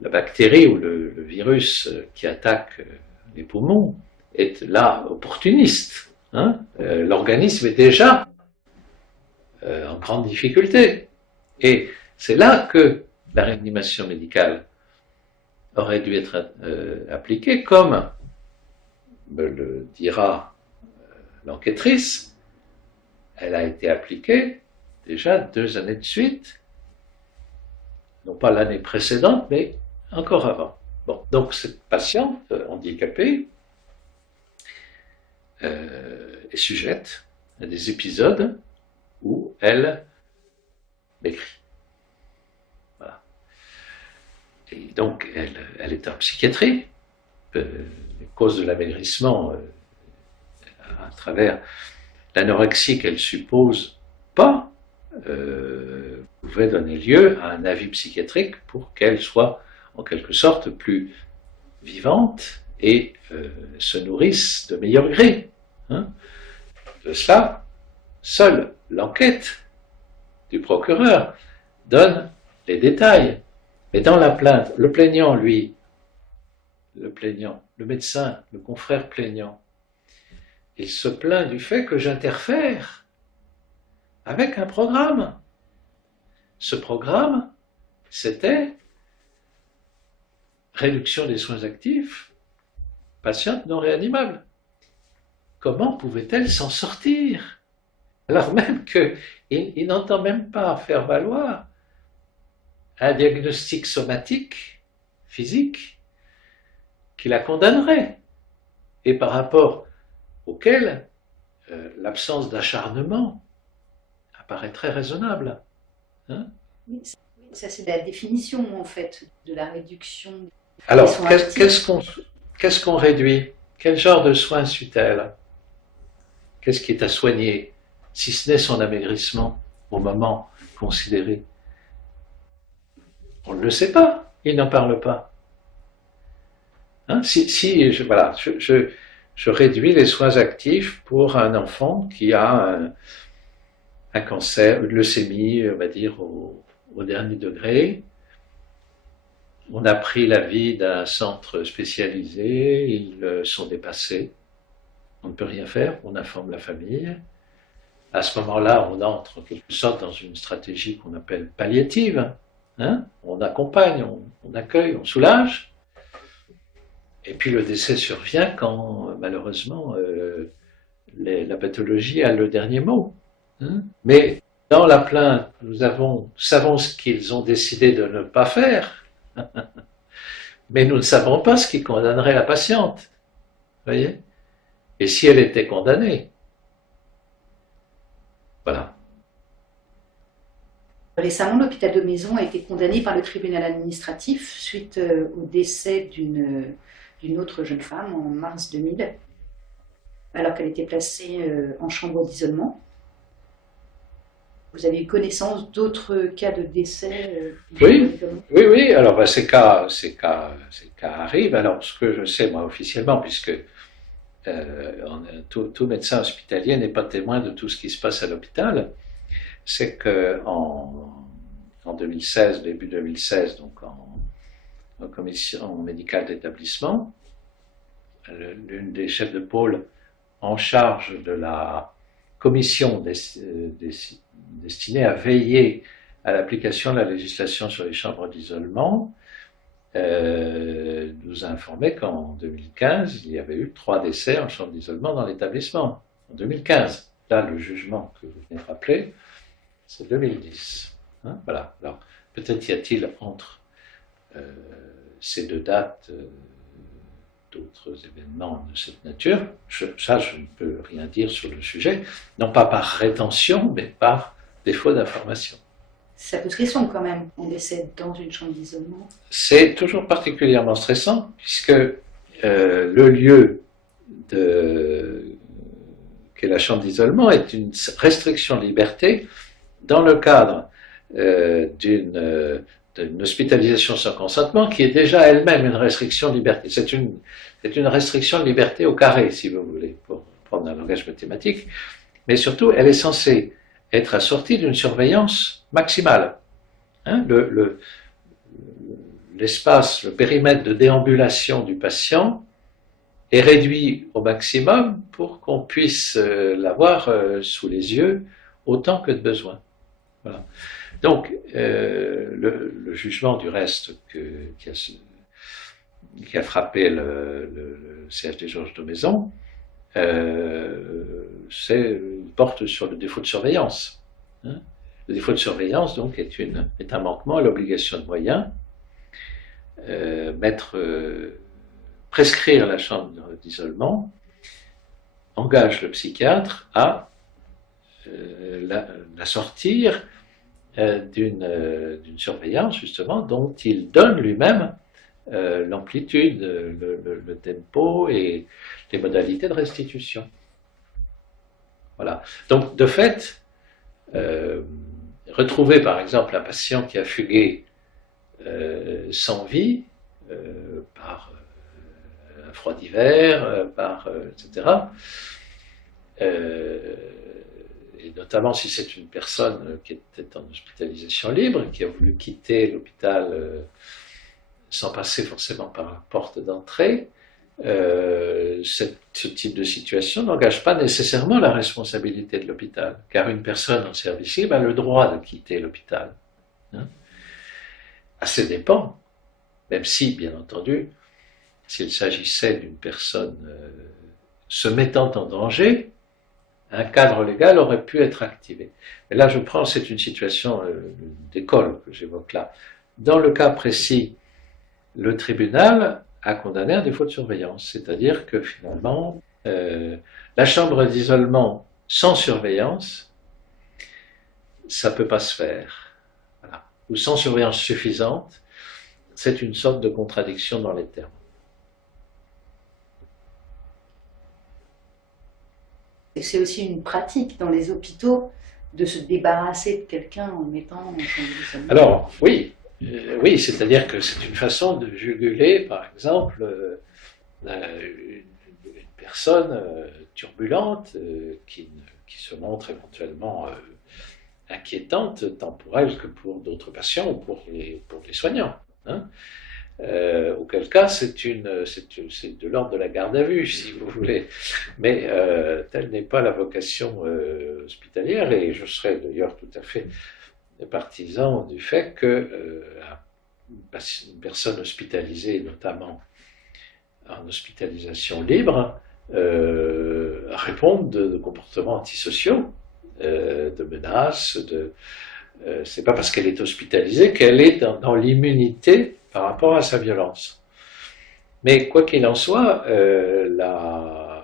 la bactérie ou le virus qui attaque les poumons est là opportuniste. Hein. L'organisme est déjà en grande difficulté. Et c'est là que la réanimation médicale aurait dû être appliquée, comme me le dira l'enquêtrice. Elle a été appliquée déjà 2 années de suite, non pas l'année précédente, mais encore avant. Bon, donc cette patiente handicapée est sujette à des épisodes où elle maigrit. Voilà. Et donc elle est en psychiatrie. Les causes de l'amaigrissement à travers l'anorexie qu'elle suppose pas pouvait donner lieu à un avis psychiatrique pour qu'elle soit en quelque sorte plus vivante et se nourrisse de meilleur gré. Hein. De cela, seule l'enquête du procureur donne les détails. Mais dans la plainte, le plaignant, lui, le médecin, le confrère plaignant, il se plaint du fait que j'interfère avec un programme. Ce programme, c'était réduction des soins actifs, patiente non réanimable. Comment pouvait-elle s'en sortir? Alors même qu'il n'entend même pas faire valoir un diagnostic somatique, physique, qui la condamnerait, et par rapport auquel l'absence d'acharnement apparaît très raisonnable. Hein. Oui, ça c'est la définition en fait de la réduction. Alors, qu'est-ce qu'on réduit? Quel genre de soins suit-elle? Qu'est-ce qui est à soigner, si ce n'est son amaigrissement au moment considéré? On ne le sait pas, il n'en parle pas. Hein, je réduis les soins actifs pour un enfant qui a un cancer, une leucémie, on va dire, au dernier degré. On a pris l'avis d'un centre spécialisé, ils sont dépassés. On ne peut rien faire, on informe la famille. À ce moment-là, on entre en quelque sorte dans une stratégie qu'on appelle palliative. Hein, on accompagne, on accueille, on soulage. Et puis le décès survient quand, malheureusement, la pathologie a le dernier mot. Hein. Mais dans la plainte, nous savons ce qu'ils ont décidé de ne pas faire, mais nous ne savons pas ce qui condamnerait la patiente. Vous voyez? Et si elle était condamnée? Voilà. Récemment, l'hôpital de Maison a été condamné par le tribunal administratif suite au décès d'une autre jeune femme en mars 2000, alors qu'elle était placée en chambre d'isolement. Vous avez eu connaissance d'autres cas de décès? Oui. Alors, ces cas arrivent. Alors, ce que je sais, moi, officiellement, puisque tout médecin hospitalier n'est pas témoin de tout ce qui se passe à l'hôpital, c'est qu'en 2016, début 2016, donc en commission médicale d'établissement, l'une des chefs de pôle en charge de la commission destinée à veiller à l'application de la législation sur les chambres d'isolement, nous a informé qu'en 2015, il y avait eu 3 décès en chambre d'isolement dans l'établissement. En 2015, là, le jugement que vous venez de rappeler, c'est 2010. Hein, voilà. Alors, peut-être y a-t-il entre ces 2 dates d'autres événements de cette nature. Ça, je ne peux rien dire sur le sujet, non pas par rétention, mais par défaut d'information. Ça pose question quand même, on décède dans une chambre d'isolement. C'est toujours particulièrement stressant, puisque le lieu qu'est la chambre d'isolement est une restriction de liberté dans le cadre d'une hospitalisation sans consentement qui est déjà elle-même une restriction de liberté. C'est une restriction de liberté au carré, si vous voulez, pour prendre un langage mathématique, mais surtout, elle est censée être assortie d'une surveillance maximale. Hein, l'espace, le périmètre de déambulation du patient est réduit au maximum pour qu'on puisse l'avoir sous les yeux autant que de besoin. Voilà. Donc, le jugement du reste qui a frappé le CHD Georges Daumaison porte sur le défaut de surveillance. Hein. Le défaut de surveillance, donc, est un manquement à l'obligation de moyens. Prescrire la chambre d'isolement engage le psychiatre à la sortir d'une surveillance, justement, dont il donne lui-même l'amplitude, le tempo et les modalités de restitution. Voilà. Donc, de fait, retrouver par exemple un patient qui a fugué sans vie, par un froid d'hiver, etc., et notamment si c'est une personne qui était en hospitalisation libre, qui a voulu quitter l'hôpital sans passer forcément par la porte d'entrée, ce type de situation n'engage pas nécessairement la responsabilité de l'hôpital, car une personne en service libre a le droit de quitter l'hôpital. Hein, à ses dépens, même si, bien entendu, s'il s'agissait d'une personne se mettant en danger, un cadre légal aurait pu être activé. Mais là, c'est une situation d'école que j'évoque là. Dans le cas précis, le tribunal a condamné un défaut de surveillance, c'est-à-dire que finalement, la chambre d'isolement sans surveillance, ça ne peut pas se faire. Voilà. Ou sans surveillance suffisante, c'est une sorte de contradiction dans les termes. Et c'est aussi une pratique dans les hôpitaux de se débarrasser de quelqu'un en le mettant en chambre d'isolement. Alors, oui. Oui, c'est-à-dire que c'est une façon de juguler, par exemple, une personne turbulente qui se montre éventuellement inquiétante, tant pour elle que pour d'autres patients ou pour les soignants. Hein. Auquel cas, c'est de l'ordre de la garde à vue, si vous voulez. Mais telle n'est pas la vocation hospitalière, et je serais d'ailleurs tout à fait partisan du fait que une personne hospitalisée, notamment en hospitalisation libre, réponde de comportements antisociaux, de menaces. C'est pas parce qu'elle est hospitalisée qu'elle est dans l'immunité par rapport à sa violence. Mais quoi qu'il en soit,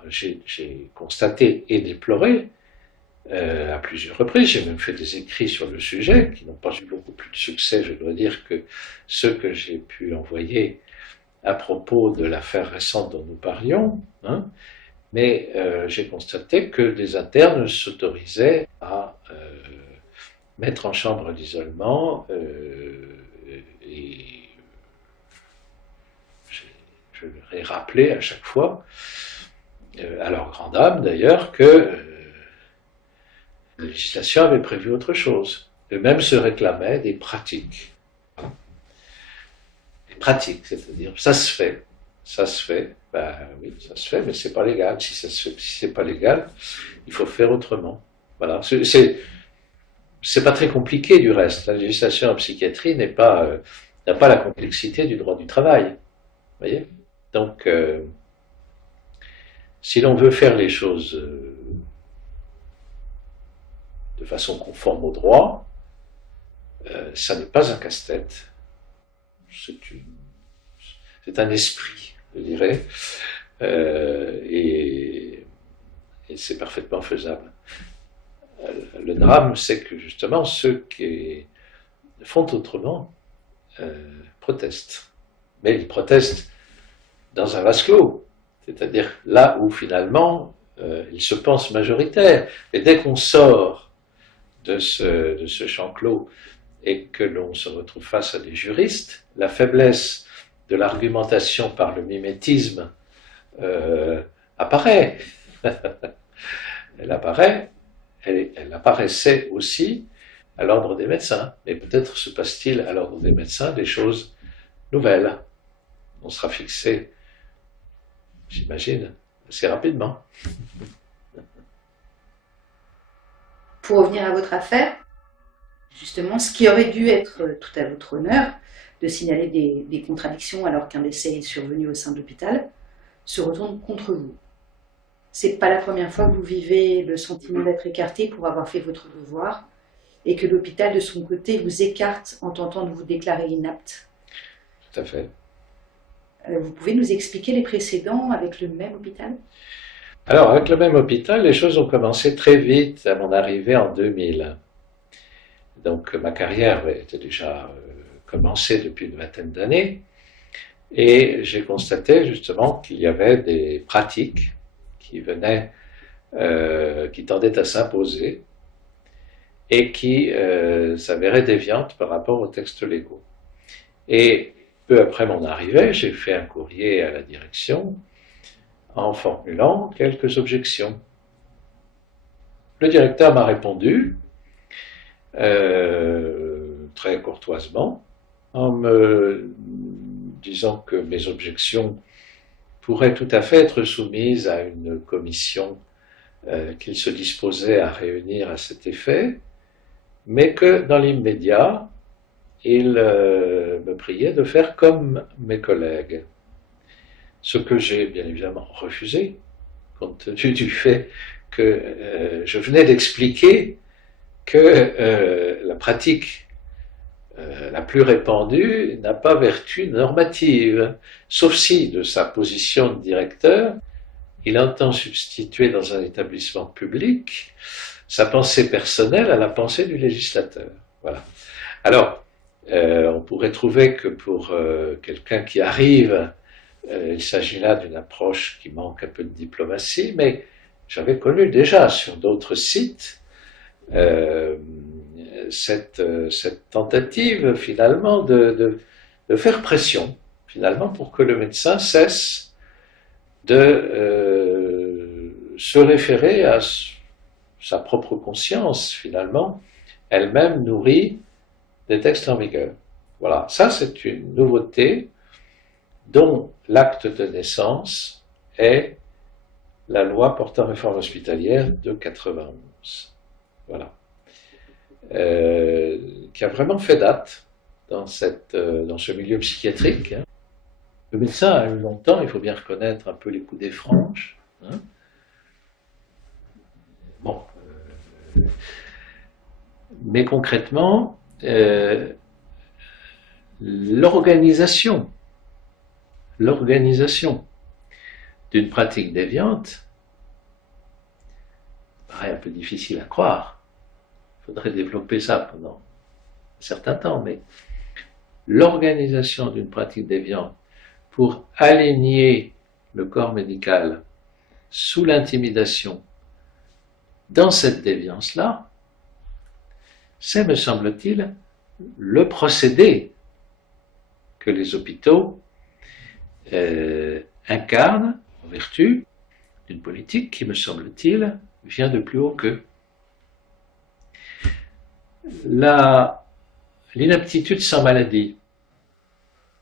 j'ai constaté et déploré à plusieurs reprises, j'ai même fait des écrits sur le sujet qui n'ont pas eu beaucoup plus de succès, je dois dire, que ceux que j'ai pu envoyer à propos de l'affaire récente dont nous parlions, hein, mais j'ai constaté que des internes s'autorisaient à mettre en chambre d'isolement et je leur ai rappelé à chaque fois à leur grande âme d'ailleurs, que la législation avait prévu autre chose. Eux-mêmes se réclamaient des pratiques. Des pratiques, c'est-à-dire, ça se fait, ben oui, ça se fait, mais c'est pas légal. Si c'est pas légal, il faut faire autrement. Voilà, c'est pas très compliqué du reste. La législation en psychiatrie n'a pas la complexité du droit du travail. Vous voyez? Donc, si l'on veut faire les choses de façon conforme au droit, ça n'est pas un casse-tête. C'est un esprit, je dirais, et c'est parfaitement faisable. Le drame, c'est que justement ceux qui font autrement protestent. Mais ils protestent dans un vase clos, c'est-à-dire là où finalement ils se pensent majoritaires. Et dès qu'on sort de ce champ clos et que l'on se retrouve face à des juristes, la faiblesse de l'argumentation par le mimétisme apparaît. Elle apparaît. Elle apparaissait aussi à l'ordre des médecins, mais peut-être se passe-t-il à l'ordre des médecins des choses nouvelles. On sera fixé, j'imagine, assez rapidement. Pour revenir à votre affaire, justement, ce qui aurait dû être tout à votre honneur, de signaler des contradictions alors qu'un décès est survenu au sein de l'hôpital, se retourne contre vous. C'est pas la première fois que vous vivez le sentiment d'être écarté pour avoir fait votre devoir et que l'hôpital, de son côté, vous écarte en tentant de vous déclarer inapte. Tout à fait. Vous pouvez nous expliquer les précédents avec le même hôpital? Alors, avec le même hôpital, les choses ont commencé très vite à mon arrivée en 2000. Donc, ma carrière était déjà commencée depuis une vingtaine d'années et j'ai constaté justement qu'il y avait des pratiques qui tendaient à s'imposer et qui s'avéraient déviantes par rapport aux textes légaux. Et peu après mon arrivée, j'ai fait un courrier à la direction en formulant quelques objections. Le directeur m'a répondu très courtoisement en me disant que mes objections pourraient tout à fait être soumises à une commission qu'il se disposait à réunir à cet effet, mais que dans l'immédiat, il me priait de faire comme mes collègues. Ce que j'ai bien évidemment refusé, compte tenu du fait que je venais d'expliquer que la pratique la plus répandue n'a pas vertu normative, sauf si, de sa position de directeur, il entend substituer dans un établissement public sa pensée personnelle à la pensée du législateur. Voilà. Alors, on pourrait trouver que pour quelqu'un qui arrive, il s'agit là d'une approche qui manque un peu de diplomatie, mais j'avais connu déjà sur d'autres sites cette tentative finalement de faire pression finalement pour que le médecin cesse de se référer à sa propre conscience finalement, elle-même nourrie des textes en vigueur. Voilà, ça c'est une nouveauté dont l'acte de naissance est la loi portant réforme hospitalière de 91. Voilà. Qui a vraiment fait date dans ce milieu psychiatrique. Hein. Le médecin a eu longtemps, il faut bien reconnaître, un peu les coups des franges. Hein. Bon. Mais concrètement, l'organisation d'une pratique déviante paraît un peu difficile à croire. Il faudrait développer ça pendant un certain temps, mais l'organisation d'une pratique déviante pour aligner le corps médical sous l'intimidation dans cette déviance-là, c'est, me semble-t-il, le procédé que les hôpitaux incarnent en vertu d'une politique qui, me semble-t-il, vient de plus haut qu'eux. L'inaptitude sans maladie,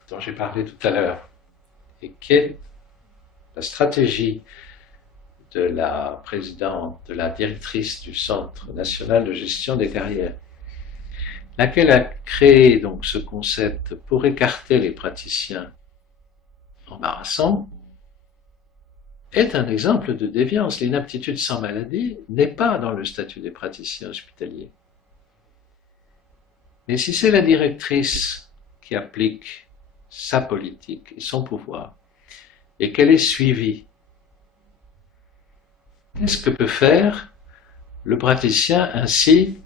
dont j'ai parlé tout à l'heure, et qui est la stratégie de la présidente, de la directrice du Centre national de gestion des carrières, laquelle a créé donc ce concept pour écarter les praticiens embarrassants, est un exemple de déviance. L'inaptitude sans maladie n'est pas dans le statut des praticiens hospitaliers. Mais si c'est la directrice qui applique sa politique et son pouvoir, et qu'elle est suivie, qu'est-ce que peut faire le praticien ainsi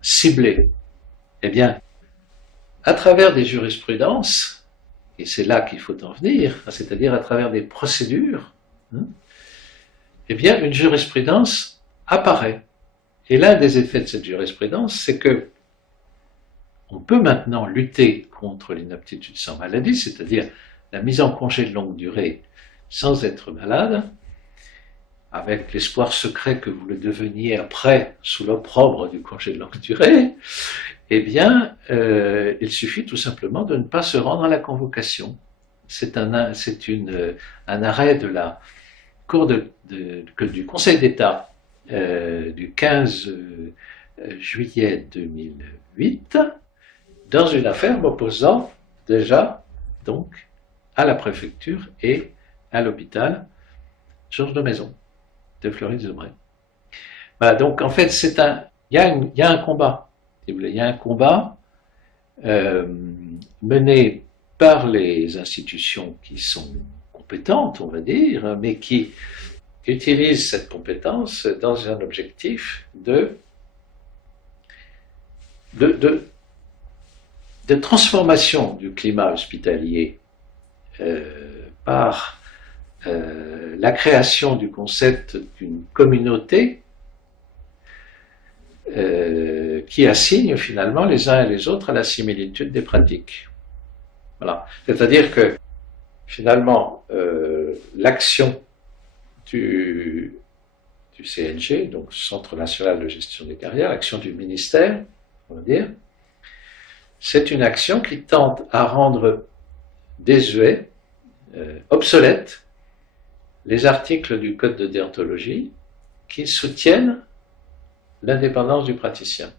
ciblé? Eh bien, à travers des jurisprudences, et c'est là qu'il faut en venir, c'est-à-dire à travers des procédures, eh bien, une jurisprudence apparaît. Et l'un des effets de cette jurisprudence, c'est que on peut maintenant lutter contre l'inaptitude sans maladie, c'est-à-dire la mise en congé de longue durée sans être malade, avec l'espoir secret que vous le deveniez après sous l'opprobre du congé de longue durée, eh bien, il suffit tout simplement de ne pas se rendre à la convocation. C'est un arrêt de la Cour du Conseil d'État du 15 juillet 2008, dans une affaire m'opposant déjà donc à la préfecture et à l'hôpital Georges de Maison de Fleury-les-Aubrais. Voilà, donc en fait, il y a un combat, si vous voulez, il y a un combat mené par les institutions qui sont compétentes, on va dire, mais qui utilisent cette compétence dans un objectif de transformation du climat hospitalier par la création du concept d'une communauté qui assigne finalement les uns et les autres à la similitude des pratiques. Voilà. C'est-à-dire que finalement l'action du CNG, donc Centre national de gestion des carrières, l'action du ministère, on va dire, c'est une action qui tente à rendre désuets, obsolètes, les articles du Code de déontologie qui soutiennent l'indépendance du praticien.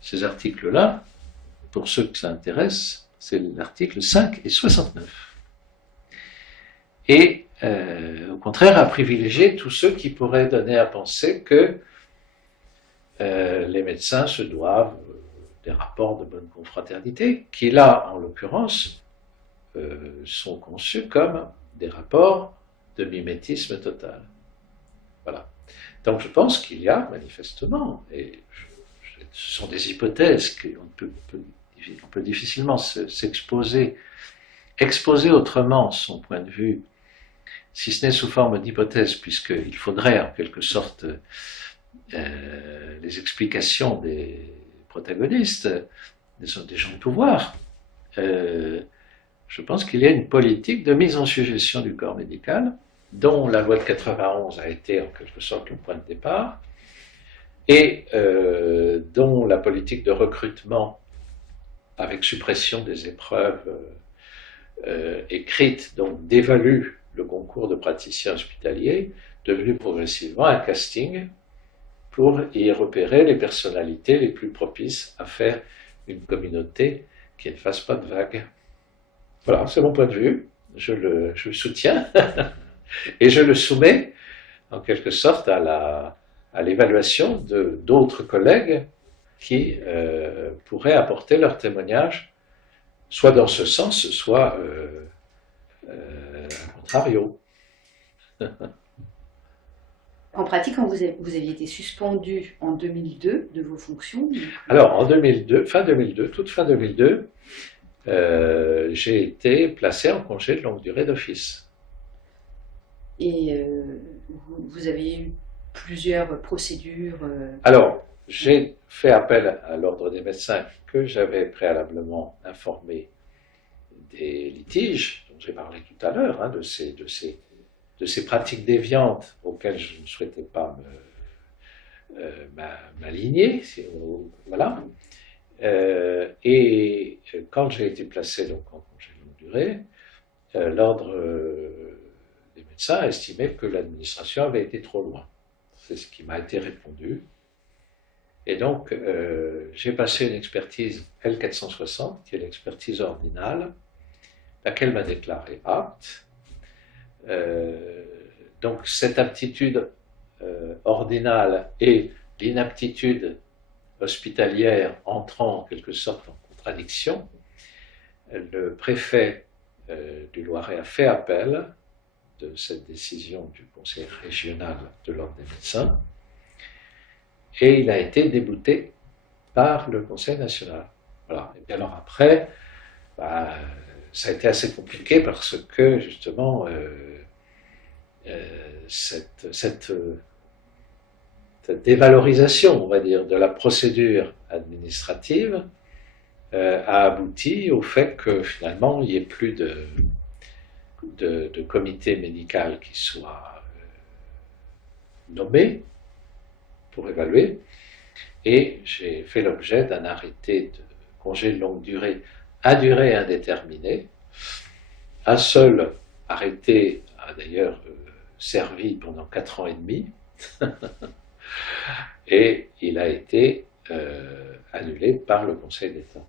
Ces articles-là, pour ceux que ça intéresse, c'est l'article 5 et 69. Et au contraire, à privilégier tous ceux qui pourraient donner à penser que les médecins se doivent des rapports de bonne confraternité, qui là, en l'occurrence, sont conçus comme des rapports de mimétisme total. Voilà. Donc je pense qu'il y a manifestement, et ce sont des hypothèses qu'on peut difficilement exposer autrement son point de vue, si ce n'est sous forme d'hypothèse, puisqu'il faudrait en quelque sorte les explications des protagonistes, des gens de pouvoir. Je pense qu'il y a une politique de mise en sujétion du corps médical, dont la loi de 91 a été en quelque sorte le point de départ, et dont la politique de recrutement avec suppression des épreuves écrites, donc dévalue le concours de praticiens hospitaliers, devenu progressivement un casting pour y repérer les personnalités les plus propices à faire une communauté qui ne fasse pas de vagues. Voilà, c'est mon point de vue, je le soutiens et je le soumets en quelque sorte à l'évaluation d'autres collègues qui pourraient apporter leur témoignage, soit dans ce sens, soit à contrario. En pratique, quand vous aviez été suspendu en 2002 de vos fonctions. Alors, en 2002, toute fin 2002, j'ai été placé en congé de longue durée d'office. Et vous avez eu plusieurs procédures. Alors, j'ai fait appel à l'ordre des médecins que j'avais préalablement informé des litiges dont j'ai parlé tout à l'heure, de ces de ces pratiques déviantes auxquelles je ne souhaitais pas m'aligner. Voilà. Et quand j'ai été placé donc, en congé de longue durée, l'ordre des médecins a estimé que l'administration avait été trop loin. C'est ce qui m'a été répondu. Et donc, j'ai passé une expertise L460, qui est l'expertise ordinale, laquelle m'a déclaré apte. Donc, cette aptitude ordinale et l'inaptitude hospitalière entrant en quelque sorte en contradiction, le préfet du Loiret a fait appel de cette décision du conseil régional de l'ordre des médecins et il a été débouté par le conseil national. Voilà. Et puis alors après, ça a été assez compliqué parce que justement cette dévalorisation, on va dire, de la procédure administrative a abouti au fait que finalement il n'y ait plus de comité médical qui soit nommé pour évaluer, et j'ai fait l'objet d'un arrêté de congé de longue durée à durée indéterminée. Un seul arrêté a d'ailleurs servi pendant 4 ans et demi, et il a été annulé par le Conseil d'État.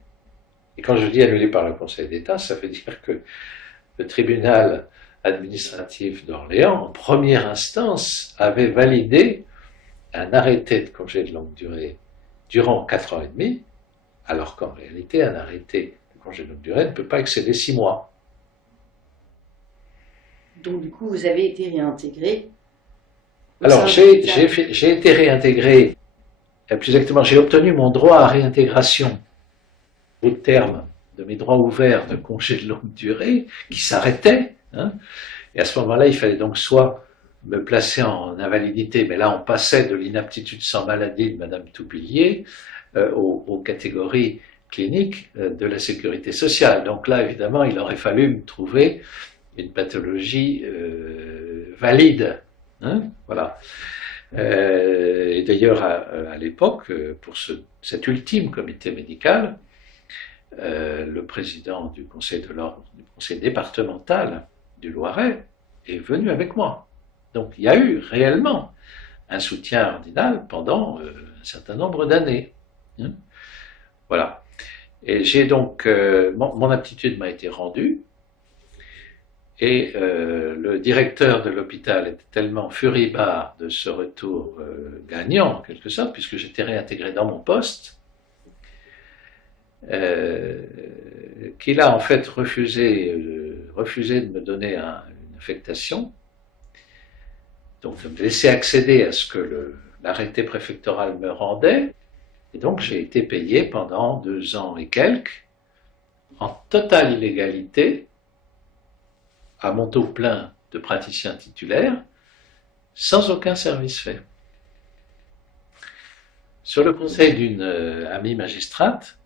Et quand je dis annulé par le Conseil d'État, ça veut dire que le tribunal administratif d'Orléans, en première instance, avait validé un arrêté de congé de longue durée durant 4 ans et demi, alors qu'en réalité, un arrêté de congé de longue durée ne peut pas excéder 6 mois. Donc, du coup, vous avez été réintégré. Alors, j'ai été réintégré, plus exactement, j'ai obtenu mon droit à réintégration au terme de mes droits ouverts de congé de longue durée, qui s'arrêtaient. Hein, et à ce moment-là, il fallait donc soit me placer en invalidité, mais là on passait de l'inaptitude sans maladie de Madame Toupillier aux catégories cliniques de la sécurité sociale. Donc là, évidemment, il aurait fallu me trouver une pathologie valide. Hein, voilà. Et d'ailleurs, à l'époque, pour cet ultime comité médical, le président du conseil de l'ordre, du conseil départemental du Loiret, est venu avec moi. Donc il y a eu réellement un soutien ordinal pendant un certain nombre d'années. Hein, voilà. Et j'ai donc, mon aptitude m'a été rendue, et le directeur de l'hôpital était tellement furibard de ce retour gagnant, en quelque sorte, puisque j'étais réintégré dans mon poste, qu'il a en fait refusé de me donner une affectation, donc de me laisser accéder à ce que l'arrêté préfectoral me rendait, et donc j'ai été payé pendant 2 ans et quelques, en totale illégalité, à mon taux plein de praticien titulaire, sans aucun service fait. Sur le conseil d'une amie magistrate,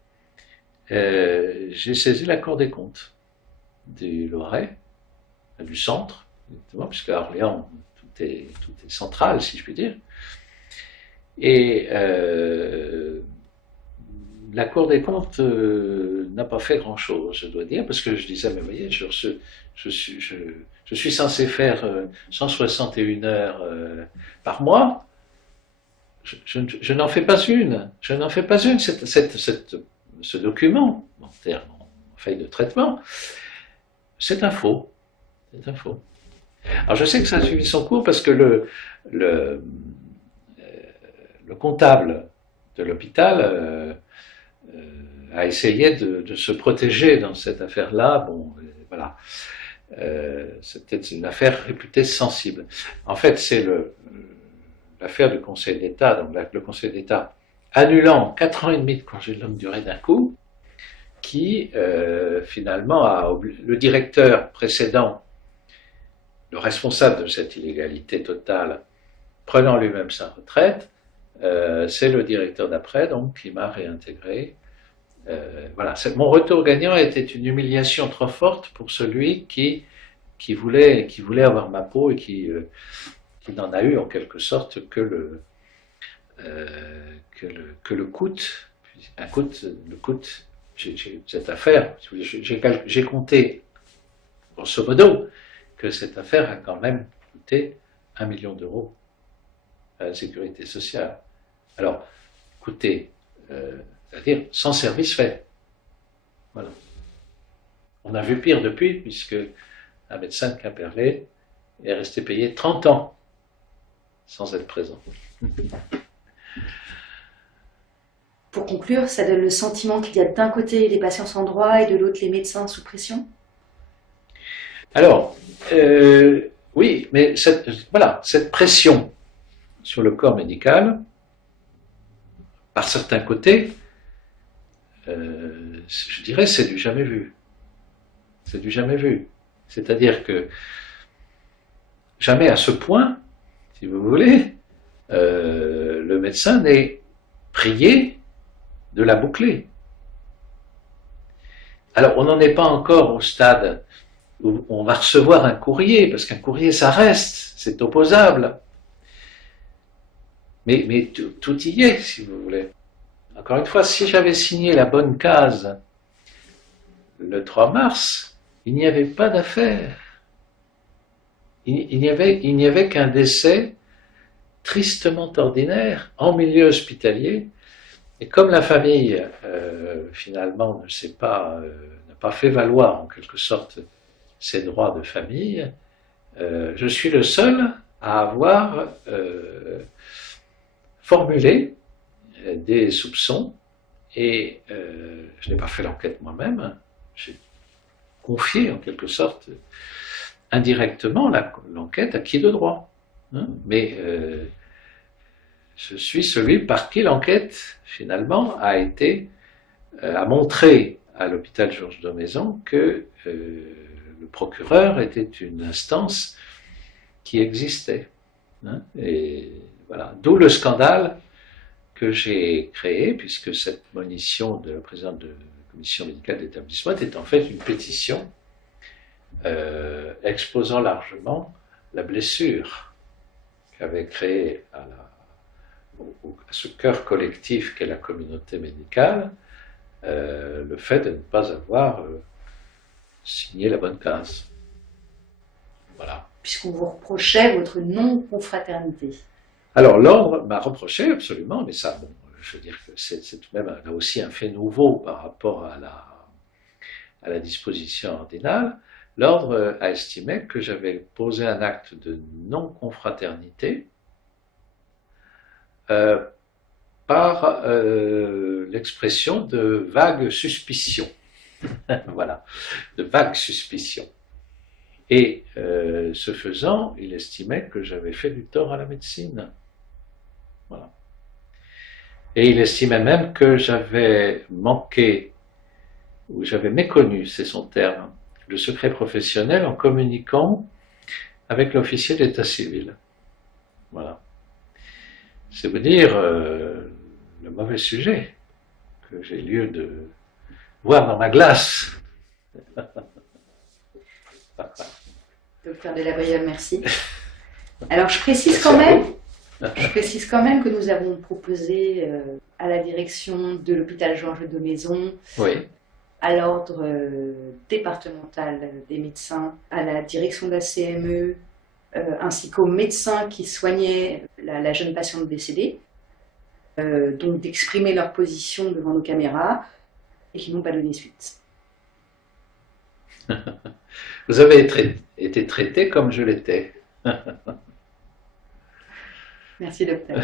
j'ai saisi la Cour des comptes du Loiret, du centre, puisque à Orléans, tout est central, si je puis dire. Et la Cour des comptes n'a pas fait grand-chose, je dois dire, parce que je disais, mais vous voyez, je suis censé faire 161 heures par mois, je n'en fais pas une, ce document, en feuille de traitement, c'est un faux. Alors je sais que ça a suivi son cours parce que le comptable de l'hôpital a essayé de se protéger dans cette affaire-là. Bon, voilà. C'était une affaire réputée sensible. En fait, c'est l'affaire du Conseil d'État, donc le Conseil d'État annulant 4 ans et demi de congé de longue durée d'un coup, qui finalement le directeur précédent, le responsable de cette illégalité totale, prenant lui-même sa retraite, c'est le directeur d'après donc qui m'a réintégré. Voilà, mon retour gagnant était une humiliation trop forte pour celui qui qui voulait avoir ma peau et qui n'en a eu en quelque sorte que le coût. Le coût, cette affaire, j'ai compté, grosso modo, que cette affaire a quand même coûté 1 million d'euros à la sécurité sociale. Alors, coûté, c'est-à-dire sans service fait. Voilà. On a vu pire depuis, puisque un médecin de Quimperlé est resté payé 30 ans sans être présent. Pour conclure, ça donne le sentiment qu'il y a d'un côté les patients sans droit et de l'autre les médecins sous pression? Alors, oui, mais cette pression sur le corps médical, par certains côtés, je dirais c'est du jamais vu. C'est du jamais vu. C'est-à-dire que jamais à ce point, si vous voulez, le médecin n'est prié de la boucler. Alors, on n'en est pas encore au stade où on va recevoir un courrier, parce qu'un courrier, ça reste, c'est opposable. Mais tout y est, si vous voulez. Encore une fois, si j'avais signé la bonne case le 3 mars, il n'y avait pas d'affaire. Il n'y avait qu'un décès tristement ordinaire en milieu hospitalier. Et comme la famille, finalement, n'a pas fait valoir en quelque sorte ses droits de famille, je suis le seul à avoir formulé des soupçons et je n'ai pas fait l'enquête moi-même, j'ai confié en quelque sorte indirectement l'enquête à qui de droit. Hein, mais je suis celui par qui l'enquête, finalement, a montré à l'hôpital Georges Daumaison que le procureur était une instance qui existait. Hein, et voilà. D'où le scandale que j'ai créé, puisque cette monition de la présidente de la commission médicale d'établissement était en fait une pétition exposant largement la blessure qu'avait créée à ce cœur collectif qu'est la communauté médicale, le fait de ne pas avoir signé la bonne case. Voilà. Puisqu'on vous reprochait votre non-confraternité. Alors l'ordre m'a reproché absolument, mais ça, bon, je veux dire que c'est tout de même là aussi un fait nouveau par rapport à la disposition ordinale. L'ordre a estimé que j'avais posé un acte de non-confraternité par l'expression de vagues suspicions. Voilà, de vagues suspicions. Et ce faisant, il estimait que j'avais fait du tort à la médecine. Voilà. Et il estimait même que j'avais manqué, ou j'avais méconnu, c'est son terme, le secret professionnel en communiquant avec l'officier d'état civil. Voilà. C'est vous dire le mauvais sujet que j'ai lieu de voir dans ma glace. Docteur Delabriole, merci. Alors je précise quand même que nous avons proposé à la direction de l'hôpital Georges Daumaison, oui, à l'ordre départemental des médecins, à la direction de la CME, ainsi qu'aux médecins qui soignaient la jeune patiente décédée, donc d'exprimer leur position devant nos caméras et qui n'ont pas donné suite. Vous avez été traité comme je l'étais. Merci docteur.